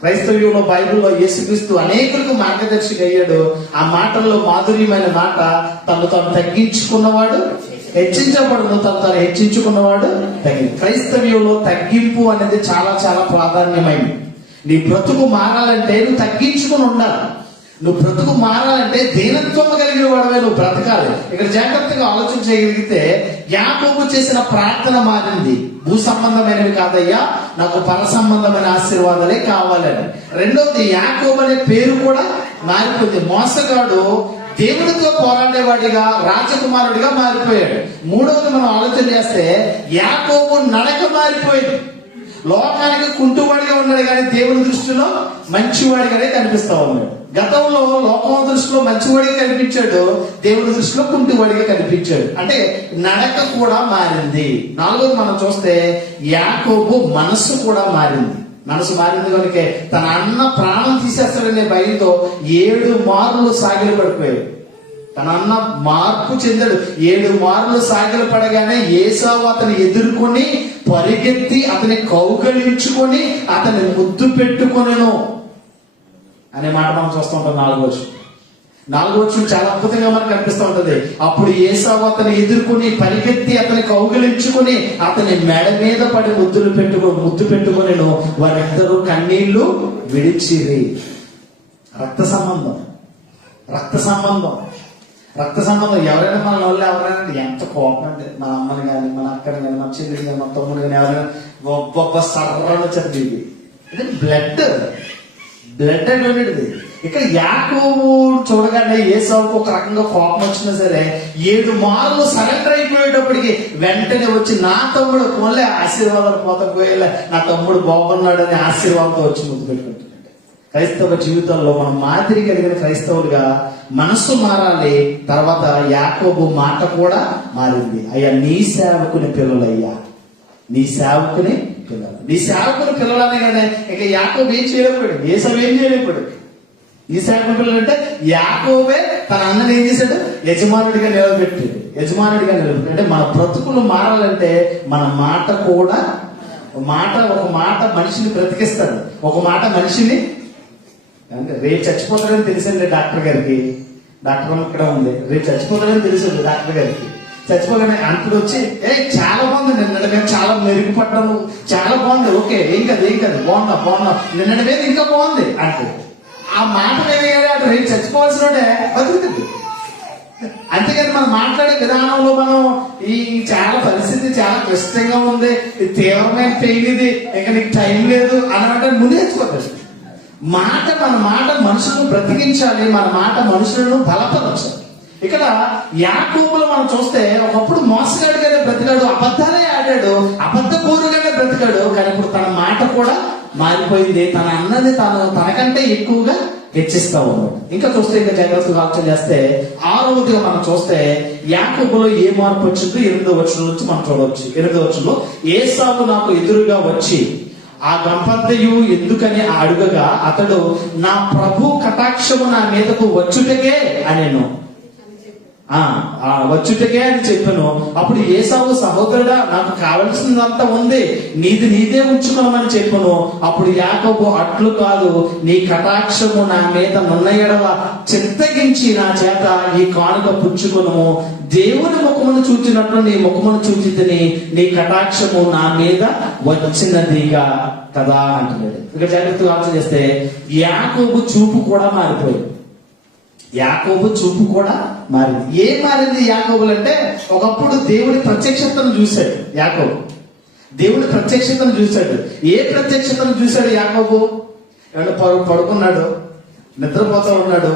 క్రైస్తవ్యంలో బైబిల్లో యేసుక్రీస్తు అనేకులకు మార్గదర్శిగా అయ్యాడు. ఆ మాటల్లో మాధుర్యమైన మాట, తాను తగ్గించుకున్నవాడు హెచ్చించబడును, తను హెచ్చించుకున్నవాడు తగ్గి. క్రైస్తవ్యంలో తగ్గింపు అనేది చాలా చాలా ప్రాధాన్యమైనది. నీ బ్రతుకు మారాలంటే నువ్వు తగ్గించుకుని ఉండాలి. నువ్వు బ్రతుకు మారాలంటే దీనత్వం కలిగిన వాడవే నువ్వు బ్రతకాలి. ఇక్కడ జాగ్రత్తగా ఆలోచన చేయగలిగితే యాకోబు చేసిన ప్రార్థన మారింది. భూ సంబంధమైనవి కాదయ్యా, నాకు పర సంబంధమైన ఆశీర్వాదాలే కావాలని. రెండవది, యాకోబు అనే పేరు కూడా మారిపోయింది. మోసగాడు దేవుడితో పోరాడేవాడిగా, రాజకుమారుడిగా మారిపోయాడు. మూడవది మనం ఆలోచన చేస్తే యాకోబు నడక మారిపోయింది. లోకానికి కుంటువాడిగా ఉన్నాడు కానీ దేవుని దృష్టిలో మంచివాడిగానే కనిపిస్తా ఉన్నాడు. గతంలో లోకం దృష్టిలో మంచివాడిగా కనిపించాడు, దేవుని దృష్టిలో కుంటువాడిగా కనిపించాడు. అంటే నడక కూడా మారింది. నాలుగోది మనం చూస్తే యాకోబు మనస్సు కూడా మారింది. మనసు మారింది కనుక తన అన్న ప్రాణం తీసేస్తాడనే భయంతో 7 మార్లు సాగిలు పడిపోయాడు. తన అన్న మార్పు చెందాడు. 7 మార్లు సాగిలు పడగానే ఏసావు అతని ఎదుర్కొని పరిగెత్తి అతని కౌగలించుకొని అతని ముద్దు పెట్టుకొనెను అనే మాట మనం చూస్తూ ఉంటాం. 4వ వచనం చాలా అద్భుతంగా మనకు కనిపిస్తూ ఉంటది. అప్పుడు ఏసావు అతని ఎదుర్కొని పరిగెత్తి అతని కౌగలించుకొని అతని మెడ మీద పడి ముద్దు పెట్టుకొనెను. వారిద్దరూ కన్నీళ్లు విడిచిరి. రక్త సంబంధం ఎవరైనా మన వాళ్ళు ఎవరైనా ఎంత కోపం అంటే, మన అమ్మని కానీ, మన అక్కని కానీ, మన చెల్లిని కానీ, మన తమ్ముడు కానీ ఎవరైనా ఒబ్బొబ్బ సర్రలు చదివి అంటే బ్లడ్ అనేటిది. ఇక్కడ యాకోబు చూడగానే ఏసావుకు ఒక రకంగా కోపం వచ్చినా సరే 7 మార్లు సరెండర్ అయిపోయేటప్పటికి వెంటనే వచ్చి నా తమ్ముడు పోలే ఆశీర్వాదాలు పోతపోయేలా నా తమ్ముడు బాగున్నాడని ఆశీర్వాదంతో వచ్చి ముందు పెట్టుకుంటున్నాడు. క్రైస్తవ జీవితంలో మనం మాదిరి కలిగిన క్రైస్తవులుగా మనస్సు మారాలి. తర్వాత యాకోబు మాట కూడా మారింది. అయ్యా నీ సేవకుని పిల్లలయ్యా, నీ సేవకుని పిల్లలనే కానీ ఇక యాకోబు ఏం చేయలేకపోయాడు, ఏసావు ఏం చేయలేకపోయాడు. ఈ సేవకుని పిల్లలు అంటే యాకోబే తన అన్నని ఏం చేశాడు? యజమానుడిగా నిలబెట్టాడు. అంటే మన బ్రతుకులు మారాలంటే మన మాట కూడా, ఒక మాట మనిషిని బ్రతికిస్తాడు, ఒక మాట మనిషిని అంటే రేపు చచ్చిపోతాడని తెలిసింది డాక్టర్ గారికి. డాక్టర్ ఇక్కడ ఉంది, రేపు చచ్చిపోతాడని తెలిసింది డాక్టర్ గారికి. చచ్చిపోగానే అంటుడు వచ్చి చాలా బాగుంది, నిన్నటి చాలా మెరుగుపడ్డాము, చాలా బాగుంది, ఓకే ఏం కాదు బాగున్నా నిన్నటి మీద ఇంకా బాగుంది అంటే ఆ మాట వినగానే అటు రేపు చచ్చిపోవాల్సినోడే బతుకుతుంది. అంతేకాని మనం మాట్లాడే విధానంలో మనం ఈ చాలా పరిస్థితి చాలా క్లిష్టంగా ఉంది, తీవ్రమైన పెయిన్ ఇది, ఇక నీకు టైం లేదు అని అంటే ముందు తెచ్చుకోవచ్చు. మన మాట మనుషులను బ్రతికించాలి, మన మాట మనుషులను బలపరచాలి. ఇక్కడ యాకోబులో మనం చూస్తే ఒకప్పుడు మోసగాడిగానే బ్రతికాడు, అబద్ధాలే ఆడాడు, అబద్ధ కోరుగానే బ్రతికాడు. కానీ ఇప్పుడు తన మాట కూడా మారిపోయింది. తన అన్నని తనకంటే ఎక్కువగా హెచ్చిస్తా ఉన్నాడు. ఇంకా చూస్తే ఇంకా జాగ్రత్తగా ఆలోచన చేస్తే 6వదిగా మనం చూస్తే యాకోబులో ఏ మార్పు వచ్చిందో 8వ వచనం నుంచి మనం చూడవచ్చు. 8వ వచనంలో ఏసావు నాకు ఎదురుగా వచ్చి ఆ గంపంతయు ఎందుకని అడుగగా అతడు నా ప్రభు కటాక్షము నా మీదకు వచ్చుటకే అనేను, వచ్చుటకే అని చెప్పాను. అప్పుడు ఏసావు సహోదరుడా నాకు కావలసినంత ఉంది, నీదే ఉంచుకోమని చెప్పాను. అప్పుడు యాకోబు అట్లు కాదు, నీ కటాక్షము నా మీద నున్న ఎడల చిత్తగించి నా చేత ఈ కానుక పుచ్చుకొను, దేవుని ముఖమును చూచినట్లు నీ ముఖమును చూచితిని, నీ కటాక్షము నా మీద వచ్చినదిగా కదా అంటున్నాడు. ఇక్కడ జాగ్రత్తగా ఆలోచన చేస్తే యాకోబు చూపు కూడా మారిపోయింది. యాకోబు చూపు కూడా మారింది. ఏం మారింది యాకోబులు అంటే, ఒకప్పుడు దేవుడి ప్రత్యక్షతను చూశాడు యాకోబు. దేవుడి ప్రత్యక్షతను చూశాడు. ఏ ప్రత్యక్షతను చూశాడు యాకోబు? పడుకున్నాడు, నిద్రపోతూ ఉన్నాడు,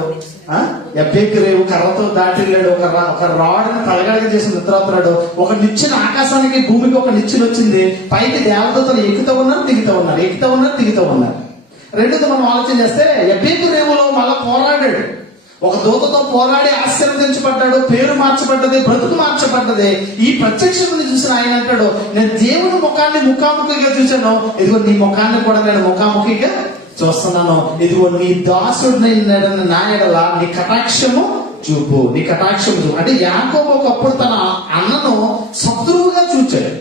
ఎబ్బెక్కి రేవు కర్రతో దాటి వెళ్ళాడు, ఒక రాడ్ని తలగడగా చేసి నిద్రపోతున్నాడు. ఒక నిచ్చెన ఆకాశానికి భూమికి ఒక నిచ్చెన వచ్చింది, పైకి దేవతలు ఎక్కుతూ ఉన్నారు దిగుతూ ఉన్నారు. రెండోది మనం ఆలోచన చేస్తే ఎబ్బెక్కి రేవులో మళ్ళా పోరాడాడు, ఒక దూతతో పోరాడి ఆశీర్వదించబడ్డాడు, పేరు మార్చబడ్డది, బ్రతుకు మార్చబడ్డది. ఈ ప్రత్యక్షతను చూసిన ఆయన అంటాడు, నేను దేవుని ముఖాన్ని ముఖాముఖిగా చూశాను, ఇదిగో నీ ముఖాన్ని కూడా నేను ముఖాముఖిగా చూస్తున్నాను, ఇదిగో నీ దాసుడిని నా ఎడల నీ కటాక్షము చూపు. అంటే యాకోబు ఒకప్పుడు తన అన్నను శత్రువుగా చూచాడు,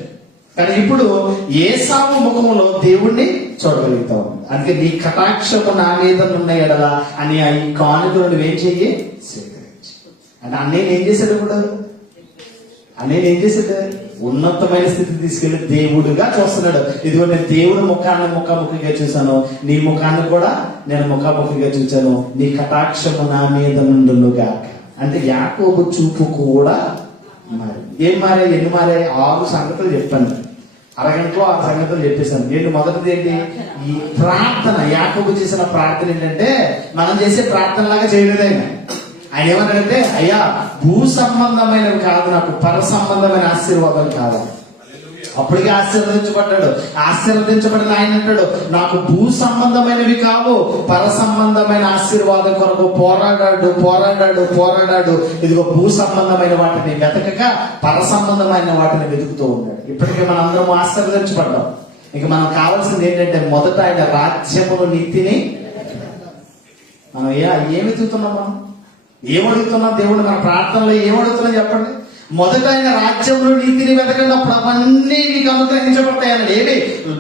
కానీ ఇప్పుడు ఏసావు ముఖములో దేవుణ్ణి చూడగలుగుతావు. అందుకే నీ కటాక్షము నా మీద ఉన్న ఎడల అని ఈ కానుకలు నువ్వేం చెయ్యి స్వీకరించి. అంటే అన్నయ్య ఏం చేశాడు? ఇప్పుడు అన్నయ్య ఏం చేశాడు? ఉన్నతమైన స్థితికి తీసుకెళ్లి దేవుడుగా చూస్తున్నాడు. ఇదిగో నేను దేవుడి ముఖాన్ని ముఖాముఖిగా చూశాను, నీ ముఖాన్ని కూడా నేను ముఖాముఖిగా చూశాను, నీ కటాక్షము నా మీద నుండుగా. అంటే యాకోబు చూపు కూడా మారి. ఎన్ని మారాయి? 6 సంగతులు చెప్పాను. అరగంటలో 6 సంగతులు చెప్పేశాను. మొదటిది ఏంటి? ఈ ప్రార్థన. యాకోబు చేసిన ప్రార్థన ఏంటంటే మనం చేసే ప్రార్థన లాగా చేయలేదే. ఆయన ఏమన్నాడంటే, అయ్యా భూ సంబంధమైనవి కాదు, నాకు పర సంబంధమైన ఆశీర్వాదాలు కాదు. అప్పటికే ఆశీర్వదించబడిన ఆయన అంటాడు, నాకు భూ సంబంధమైనవి కావు, పర సంబంధమైన ఆశీర్వాదం కొరకు పోరాడాడు. ఇదిగో భూ సంబంధమైన వాటిని వెతకక పర సంబంధమైన వాటిని వెతుకుతూ ఉన్నాడు. ఇప్పటికే మనం అందరం ఆశీర్వదించబడ్డాం. ఇక మనకు కావాల్సింది ఏంటంటే మొదట ఆయన రాజ్యమును నీతిని. మనం ఏమి వెతుకుతున్నాం? మనం ఏమడుగుతున్నాం? దేవుడు మన ప్రార్థనలో ఏమడుగుతున్నాం చెప్పండి? మొదట ఆయన రాజ్యంలో నీతిని వెతకనప్పుడు అవన్నీ మీకు అనుగ్రహించబడతాయని. ఏమి?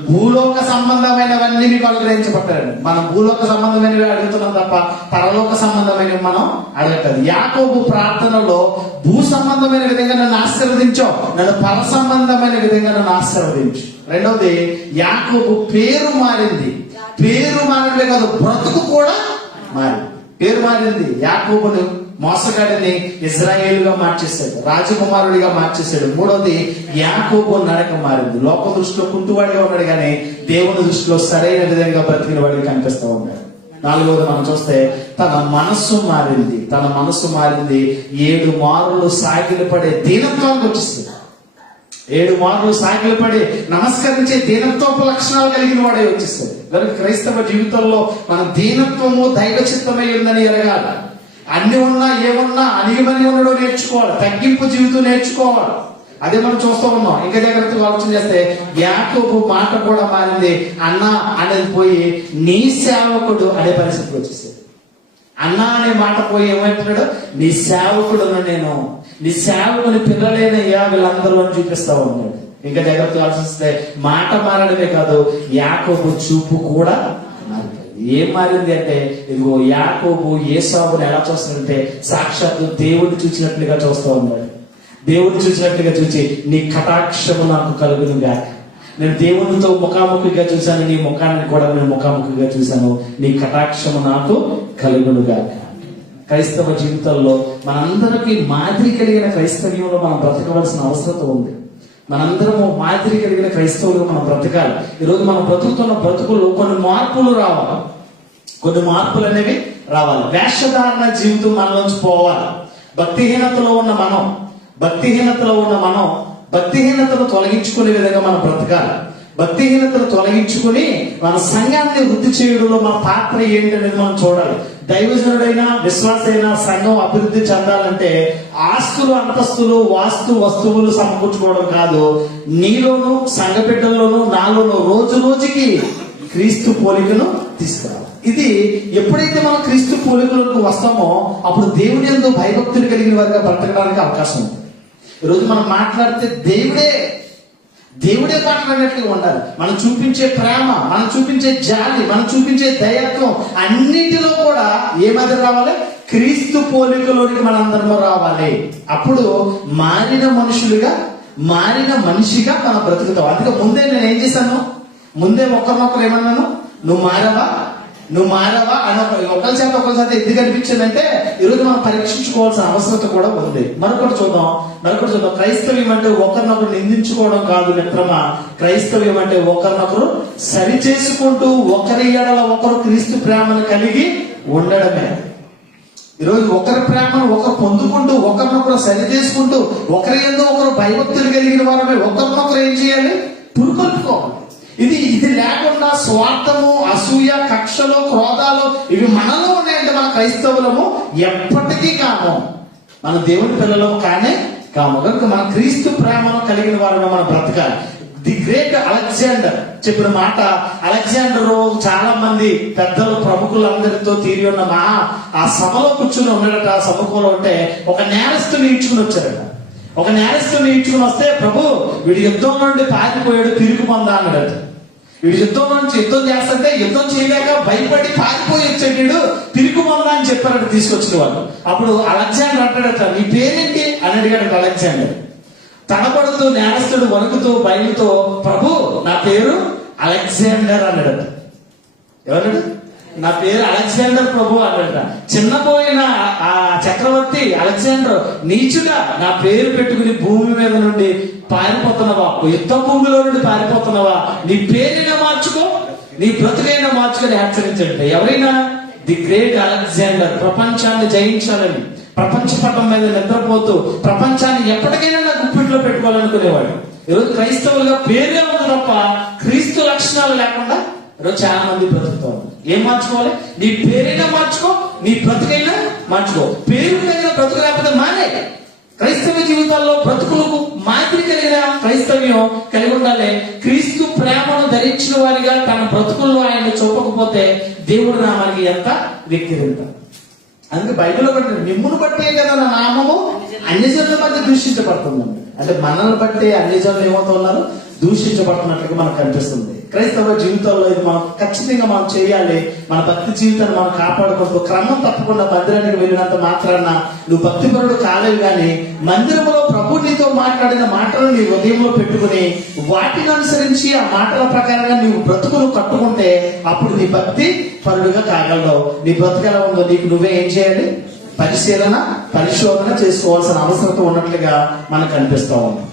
భూలోక సంబంధమైనవన్నీ మీకు అనుగ్రహించబడతాయండి. మనం భూలోక సంబంధమైనవి అడుగుతున్నాం తప్ప పరలోక సంబంధమైనవి మనం అడగట్లేదు. యాకోబు ప్రార్థనలో భూ సంబంధమైన విధంగా నన్ను ఆశీర్వదించావు, నన్ను పర సంబంధమైన విధంగా నన్ను ఆశీర్వదించు. రెండవది, యాకోబు పేరు మారింది. పేరు మారడమే కాదు, బ్రతుకు కూడా మారింది. పేరు మారింది. యాకోబును మోసగాడిని ఇజ్రాయేలుగా మార్చేశాడు, రాజకుమారుడిగా మార్చేశాడు. మూడవది, యాకోబు నడక మారింది. లోక దృష్టిలో కుంటువాడిగా ఉన్నాడు, కానీ దేవుని దృష్టిలో సరైన విధంగా బ్రతికిన వాడికి కనిపిస్తూ ఉన్నాడు. నాలుగవది మనం చూస్తే తన మనస్సు మారింది. 7 మార్లు సాగిలు పడే దీనత్వానికి వచ్చిస్తుంది. 7 మార్లు సాగిలు పడి నమస్కరించే దీనత్వపు లక్షణాలు కలిగిన వాడే వచ్చేస్తుంది. కనుక క్రైస్తవ జీవితంలో మన దీనత్వము దైవ చిత్తమై ఉందని ఎరగాలి. అన్ని ఉన్నా ఏమున్నా అనిగిమని ఉండడం నేర్చుకోవాలి, తగ్గింపు జీవితం నేర్చుకోవాలి. అదే మనం చూస్తూ ఉన్నాం. ఇంకా జాగ్రత్తగా ఆలోచన చేస్తే యాకోబు మాట కూడా మారింది. అన్న అనేది పోయి నీ సేవకుడు అనే పరిస్థితికి వచ్చేసాడు. అన్న అనే మాట పోయి ఏమంటున్నాడు? నీ సేవకుడును నేను, నీ సేవకుని పిల్లలేనయ్యా వీళ్ళందరూ అని చూపిస్తా ఉన్నాడు. ఇంకా జాగ్రత్తగా ఆలోచిస్తే మాట మారడమే కాదు, యాకోబు చూపు కూడా మారింది. ఏం మారింది అంటే, ఇదిగో యాకోబు ఏసావుని ఎలా చూస్తాడంటే సాక్షాత్తు దేవుడిని చూసినట్లుగా చూస్తూ ఉన్నాడు. దేవుడిని చూసినట్లుగా చూసి నీ కటాక్షము నాకు కలుగును గాక. నేను దేవునితో ముఖాముఖిగా చూశాను, నీ ముఖాన్ని కూడా నేను ముఖాముఖిగా చూశాను, నీ కటాక్షము నాకు కలుగునుగాక. క్రైస్తవ జీవితంలో మనందరికీ మాదిరి కలిగిన క్రైస్తవ్యంలో మనం బ్రతకవలసిన అవసరం ఉంది. మనందరము మాదిరి కలిగిన క్రైస్తవులుగా మనం బ్రతకాలి. ఈరోజు మనం బ్రతుకుతున్న బ్రతుకుల్లో కొన్ని మార్పులు రావాలి. కొన్ని మార్పులు అనేవి రావాలి. వేషధారణ జీవితం మనలోంచి పోవాలి. భక్తిహీనతలో ఉన్న మనం భక్తిహీనతను తొలగించుకునే విధంగా మనం బ్రతకాలి. భక్తిహీనతను తొలగించుకుని మన సంఘాన్ని వృద్ధి చేయడంలో మన పాత్ర ఏంటి అనేది మనం చూడాలి. దైవజనుడైనా విశ్వాసైనా సంఘం అభివృద్ధి చెందాలంటే ఆస్తులు, అంతస్తులు, వస్తువులు సమకూర్చుకోవడం కాదు. నీలోను, సంఘ బిడ్డల్లోనూ, నాలోనూ రోజు రోజుకి క్రీస్తు పోలికను తీసుకురావాలి. ఇది ఎప్పుడైతే మనం క్రీస్తు పోలికలకు వస్తామో అప్పుడు దేవుని యందు భయభక్తులు కలిగిన వారిగా బ్రతకడానికి అవకాశం ఉంది. ఈరోజు మనం మాట్లాడితే దేవుడే మాట్లాడినట్లుగా ఉండాలి. మనం చూపించే ప్రేమ, మనం చూపించే జాలి, మనం చూపించే దయత్వం అన్నిటిలో కూడా ఏమది రావాలి? క్రీస్తు పోలికలోనికి మనందరము రావాలి. అప్పుడు మారిన మనిషిగా మనం బ్రతుకుతాం. అందుకే ముందే నేను ఏం చేశాను? ముందే ఒకరినొకరు ఏమన్నాను? నువ్వు మారవా అని ఒకరి చేత ఎందుకు అనిపించిందంటే ఈరోజు మనం పరీక్షించుకోవాల్సిన అవసరత కూడా ఉంది. మరొకటి చూద్దాం. క్రైస్తవ్యం అంటే ఒకరినొకరు నిందించుకోవడం కాదు మిత్రమా. క్రైస్తవ్యం అంటే ఒకరినొకరు సరి చేసుకుంటూ ఒకరి ఎడల ఒకరు క్రీస్తు ప్రేమను కలిగి ఉండడమే. ఈరోజు ఒకరి ప్రేమను ఒకరు పొందుకుంటూ ఒకరినొకరు సరి చేసుకుంటూ ఒకరి యందు ఒకరు భయభక్తులు కలిగిన వారమే ఒకరినొకరు ఏం చేయాలి? పురుకొల్పుకోవాలి. ఇది లేకుండా స్వార్థము, అసూయ, కక్షలు, క్రోధాలు ఇవి మనలో ఉన్నాయంటే మన క్రైస్తవులము ఎప్పటికీ కాము. మన దేవుని పిల్లలు కాము. కనుక మన క్రీస్తు ప్రేమను కలిగిన వారిని మనం బ్రతకాలి. ది గ్రేట్ అలెగ్జాండర్ చెప్పిన మాట. అలెగ్జాండరు చాలా మంది పెద్దలు, ప్రముఖులందరితో తీరి ఉన్న ఆ సభలో కూర్చుని ఉన్నాడట. ఆ సభలో ఉంటే ఒక నేరస్తుని ఈడ్చుకుని వచ్చారట. ఒక నేరస్తుని ఈడ్చుకుని వస్తే, ప్రభు వీడి యుద్ధం నుండి పారిపోయాడు, తిరిగి పొందా అన్నాడట. వీడు యుద్ధం చేస్తుంటే యుద్ధం చేయలేక భయపడి పారిపోయి వచ్చాడు, తిరిగి పొందా అని చెప్పారట తీసుకొచ్చిన వాళ్ళు. అప్పుడు అలెగ్జాండర్ అంటాడట, నీ పేరేంటి అని అడిగాడట అలెగ్జాండర్. తడబడుతూ నేరస్తుడు వణుకుతూ భయంతో, ప్రభు నా పేరు అలెగ్జాండర్ అన్నాడట. ఎవరన్నాడు? నా పేరు అలెగ్జాండర్ ప్రభు అన్నాడట. చిన్నపోయిన ఆ చక్రవర్తి అలెగ్జాండర్ నీచుగా నా పేరు పెట్టుకుని భూమి మీద నుండి పారిపోతున్నావా? యుద్ధ భూమిలో నుండి పారిపోతున్నావా? నీ పేరైనా మార్చుకో, నీ బ్రతుకైనా మార్చుకొని హెచ్చరించండి. ఎవరైనా? ది గ్రేట్ అలెగ్జాండర్ ప్రపంచాన్ని జయించాలని, ప్రపంచ పటం మీద నిద్రపోతూ ప్రపంచాన్ని ఎప్పటికైనా నా గుప్పిట్లో పెట్టుకోవాలనుకునేవాడు. ఈరోజు క్రైస్తవులుగా పేరే ఉంది తప్ప క్రీస్తు లక్షణాలు లేకుండా ఈరోజు చాలా మంది బ్రతుకుతారు. ఏం మార్చుకోవాలి? నీ పేరైనా మార్చుకో, నీ బ్రతుకైనా మార్చుకో. పేరు కలిగిన బ్రతుకు లేకపోతే మానే. క్రైస్తవ జీవితాల్లో బ్రతుకులకు మాదిరి కలిగిన క్రైస్తవ్యం కలిగి ఉండాలి. క్రీస్తు ప్రేమను ధరించిన వారిగా తన బ్రతుకుల్లో ఆయన చూపకపోతే దేవుడు నామానికి ఎంత వ్యక్తిగత. అందుకే బైబిల్లో బట్టి మిమ్మును బట్టే కదా నా నామము అన్యజనుల మధ్య దూషించబడుతుందండి. అంటే మనల్ని బట్టే అన్యజనులు ఏమవుతున్నారు? దూషించబడుతున్నట్లుగా మనకు కనిపిస్తుంది. క్రైస్తవ జీవితంలో ఇది మనం ఖచ్చితంగా మనం చేయాలి. మన భక్తి జీవితాన్ని మనం కాపాడుకుంటూ క్రమం తప్పకుండా మందిరానికి వెళ్ళినంత మాత్రాన నువ్వు భక్తిపరుడు కాలేవు. కానీ మందిరంలో ప్రభు నీతో మాట్లాడిన మాటలు నీ హృదయంలో పెట్టుకుని వాటిని అనుసరించి ఆ మాటల ప్రకారంగా నీవు బ్రతుకును కట్టుకుంటే అప్పుడు నీ భక్తి పరుడుగా కాగలవు. నీ బ్రతుకు ఎలా ఉందో నీకు నువ్వే ఏం చేయాలి? పరిశోధన చేసుకోవాల్సిన అవసరం ఉన్నట్లుగా మనకు అనిపిస్తూ ఉంది.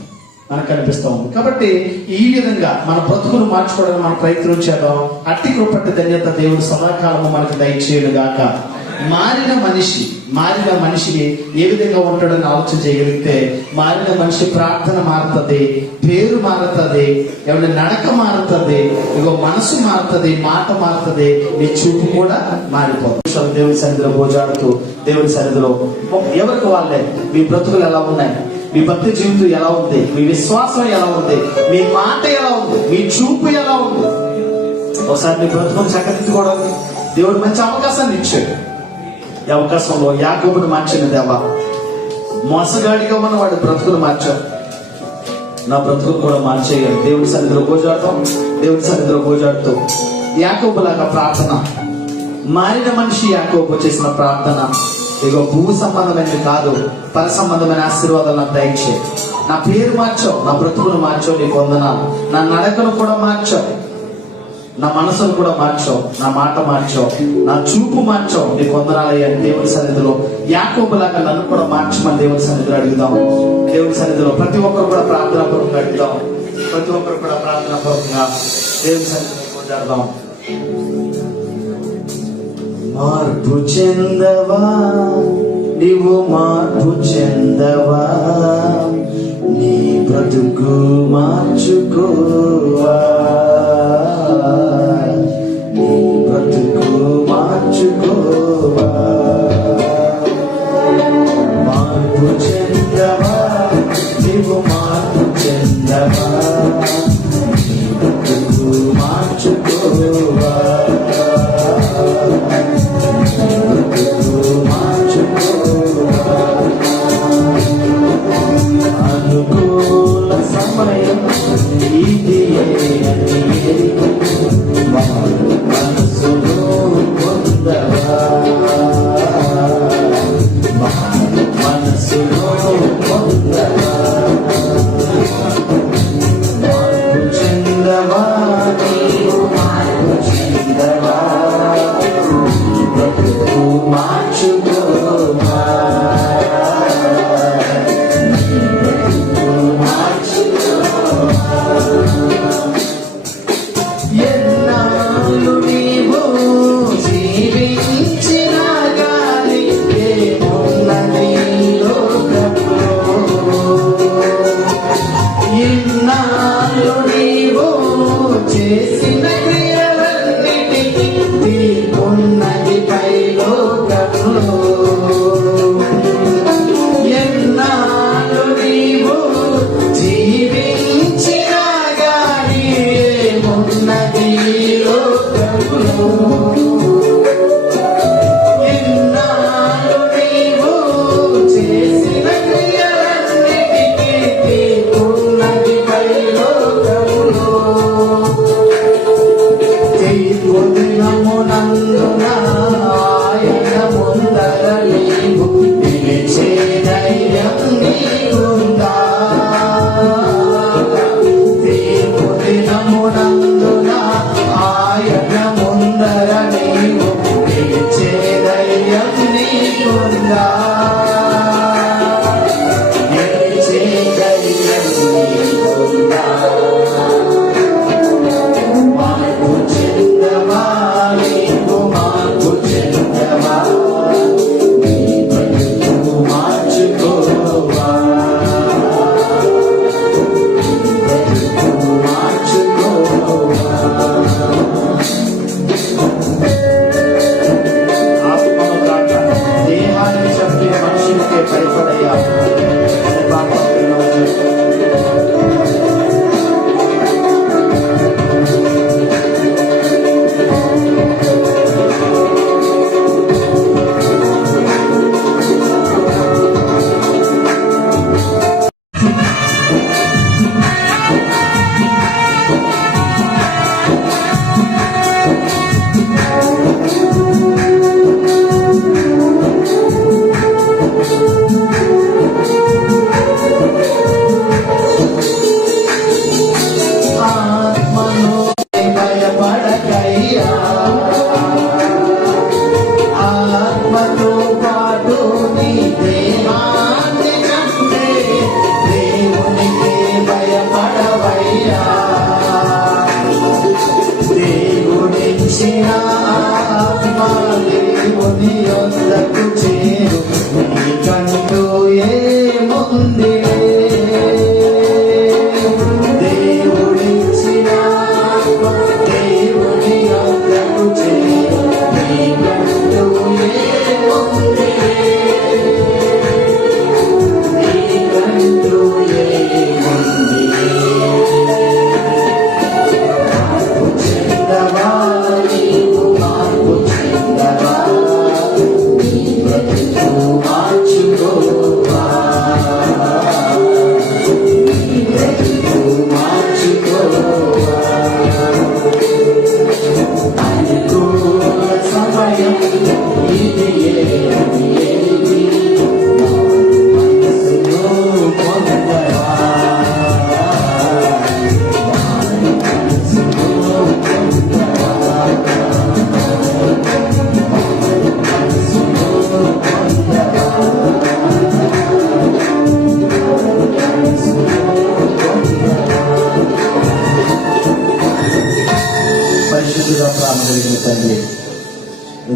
కాబట్టి ఈ విధంగా మన బ్రతుకును మార్చుకోవడానికి మనం ప్రయత్నం చేద్దాం. అట్టి కృపటి ధన్యత దేవుడు సదాకాలము మనకు దయచేయడు గాక. మారిన మనిషిని ఏ విధంగా ఉంటాడని ఆలోచన చేయగలిగితే మారిన మనిషి ప్రార్థన మారుతుంది, పేరు మారుతుంది, ఎవరి నడక మారుతుంది, ఇగో మనసు మారుతుంది, మాట మారుతుంది, నీ చూపు కూడా మారిపోతుంది. దేవుని సన్నిధిలో గోజాడుతూ దేవుని సన్నిధిలో ఎవరికి వాళ్ళే మీ బ్రతుకులు ఎలా ఉన్నాయి, మీ భక్తి జీవితం ఎలా ఉంది, మీ విశ్వాసం ఎలా ఉంది, మీ మాట ఎలా ఉంది, మీ చూపు ఎలా ఉంది. ఒకసారి మీ బ్రతుకుని చక్కదిద్దుకోవడానికి దేవుడు మంచి అవకాశాన్ని ఇచ్చాడు. ఈ అవకాశంలో యాకోబును మార్చిన దేవా, మోసగాడిగా ఉన్న వాడి బ్రతుకును మార్చావు, నా బ్రతుకు కూడా మార్చేయాలి. దేవుడి సన్నిధిలో గోజాడుతూ యాకోబులాగా ప్రార్థన, మారిన మనిషి యాకోబు చేసిన ప్రార్థన, ఇగో భూ సంబంధమైనది కాదు, పర సంబంధమైన ఆశీర్వాదాలు నాకు దయచేయి. నా పేరు మార్చావు, నా బ్రతుకును మార్చావు, నీకు వందనాలు. నా నడకను కూడా మార్చావు. నా మనసును కూడా మార్చావు, నా మాట మార్చావు, నా చూపు మార్చావు. నీ కొందనాలయ్యా దేవుని సన్నిధిలో యాకోబులాగా నన్ను కూడా మార్చమని దేవుని సన్నిధిలో అడుగుదాం. దేవుని సన్నిధిలో ప్రతి ఒక్కరు కూడా ప్రార్థనాపూర్వకంగా అడుగుదాం. ప్రతి ఒక్కరు కూడా ప్రార్థనాపూర్వకంగా దేవుని సన్నిధిలో కొట్లాడదాం. మార్పు చెందవా, నీవు మార్పు చెందవా, నీ బ్రతుకు మార్చుకోవా, నీ బ్రతుకు మార్చుకోవా. మార్పు చెందవా, నీవు మార్పు చెందవా, నీ బ్రతుకు మార్చుకోవా, అనుకూల సమయం ఇది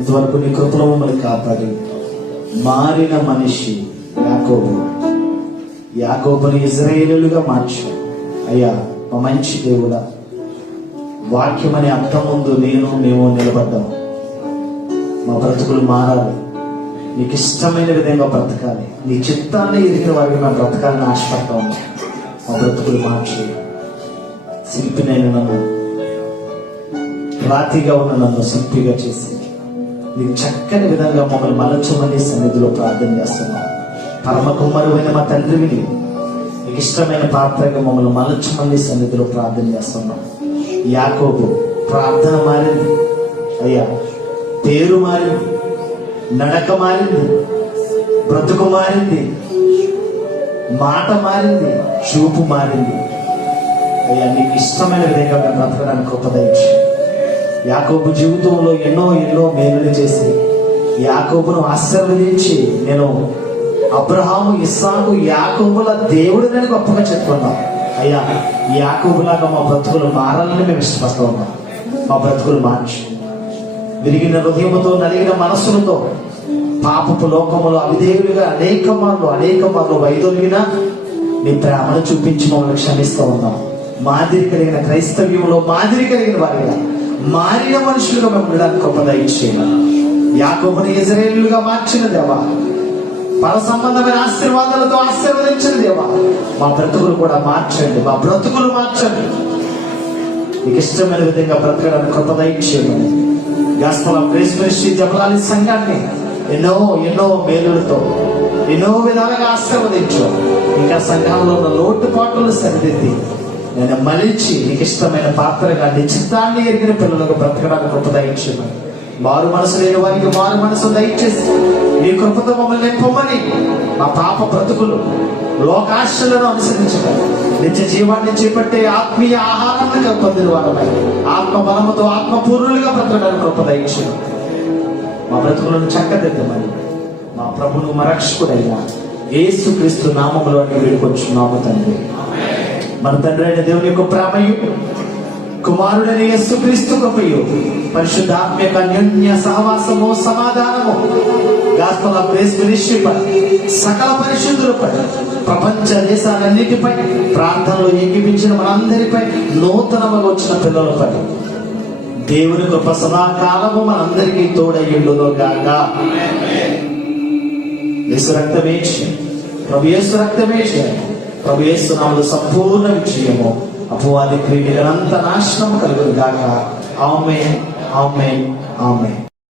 ఇంతవరకు నీ కృపలో మమ్మల్ని కాపాడి మారిన మనిషి యాకోబుని ఇజ్రాయేలుగా మార్చు అయ్యా. మా మంచి దేవుడా, వాక్యం అనే అర్థం ముందు మేము నిలబడ్డాం. మా బ్రతుకులు మారాలి, నీకు ఇష్టమైన విధంగా బ్రతకాలి, నీ చిత్తాన్ని ఎదిగిన వారికి మేము బ్రతకాలని ఆశపడతా ఉన్నాం. మా బ్రతుకులు మార్చి శిల్పినైన నన్ను, రాతిగా ఉన్న నన్ను శిల్పిగా చేసి నీకు చక్కని విధంగా మమ్మల్ని మలచమని సన్నిధిలో ప్రార్థన చేస్తున్నాం. పరమ కుమారువైన మా తండ్రివి నీకు ఇష్టమైన పాత్రగా మమ్మల్ని మలచమని సన్నిధిలో ప్రార్థన చేస్తున్నాం. యాకోబు ప్రార్థన మారింది అయ్యా, పేరు మారింది, నడక మారింది, బ్రతుకు మారింది, మాట మారింది, చూపు మారింది అయ్యా. నీకు ఇష్టమైన విధంగా మేము బ్రతకడానికి కృప దయచేయండి. యాకోబు జీవితంలో ఎన్నో మేలులు చేసి యాకోబును ఆశీర్వదించి నేను అబ్రహాము, ఇస్సాకు, యాకోబుల దేవుడిని గొప్పగా చెప్పుకున్నాం అయ్యా. యాకోబులాగా మా బ్రతుకులు మారాలని మేము ఇష్టపడుతూ ఉన్నాం. మా బ్రతుకులు మార్చి విరిగిన హృదయముతో, నలిగిన మనస్సులతో పాపపు లోకములో అవిధేయులుగా అనేక మార్లు వైదొలిగిన నీ ప్రేమను చూపించి మమ్మల్ని క్షమిస్తూ ఉన్నాం. మాదిరి కలిగిన క్రైస్తవ్యంలో మాదిరి కలిగిన వారిగా మారిన మనుషులుగా మేము ఉండడానికి గొప్ప దయచేయాలి. యాకోబుని ఇజ్రాయేలుగా మార్చిన దేవా, పర సంబంధమైన ఆశీర్వాదాలతో ఆశీర్వదించిన దేవా, మా బ్రతుకులు కూడా మార్చండి, మా బ్రతుకులు మార్చండి. నీకు ఇష్టమైన విధంగా బ్రతకడానికి గొప్ప దయచేయమని గాస్పెల్ ఆఫ్ గ్రేస్ మినిస్ట్రీ జబలాలి సంఘాన్ని ఎన్నో మేలులతో ఎన్నో విధాలుగా ఆశీర్వదించు. ఇంకా సంఘంలో ఉన్న లోటుపాట్లను సరిదిద్ది నేను మలిచి నీకు ఇష్టమైన పాత్రగా నీ చిత్తాన్ని ఎరిగిన పిల్లలకు బ్రతకడానికి కృప దయచేయమని, మారు మనసు లేని వారికి మారు మనసు దయచేసి నీ కృపతో మమ్మల్ని నింపమని, మా పాప బ్రతుకులు లోకాశలను అనుసరించడం నిత్య జీవాన్ని చేపట్టే ఆత్మీయ ఆహారాన్ని పొందిన వారమై ఆత్మ బలముతో ఆత్మపూర్ణులుగా బ్రతకడానికి కృప దయచేయమని, మా బ్రతుకులను చక్కదిద్దమని మా ప్రభును మరక్షకుడైన యేసుక్రీస్తు నామములో వేడుకొచ్చున్నాము తండ్రి. మన తండ్రి అయిన దేవుని యొక్క ప్రేమయు, కుమారుడైన యేసుక్రీస్తు కృపయు, పరిశుద్ధాత్మ యొక్క అన్యోన్య సహవాసము, సమాధానము గాస్పెల్ ఆఫ్ గ్రేస్ మినిస్ట్రీపై, సకల పరిశుద్ధులపై, ప్రపంచ దేశాలన్నిటిపై, ప్రార్థనలో ఏకీపించిన మనందరిపై, నూతనముగా వచ్చిన పిల్లలపై దేవుని కృప సదాకాలము మనందరికీ తోడయ్యుండును గాక. యేసు రక్తమే ప్రభు యేసు రక్తమే ప్రభు యేసు నామములో సంపూర్ణ విజయము, అపవాది క్రియలంత నాశనము కలుగును గాక. ఆమేన్, ఆమేన్, ఆమేన్.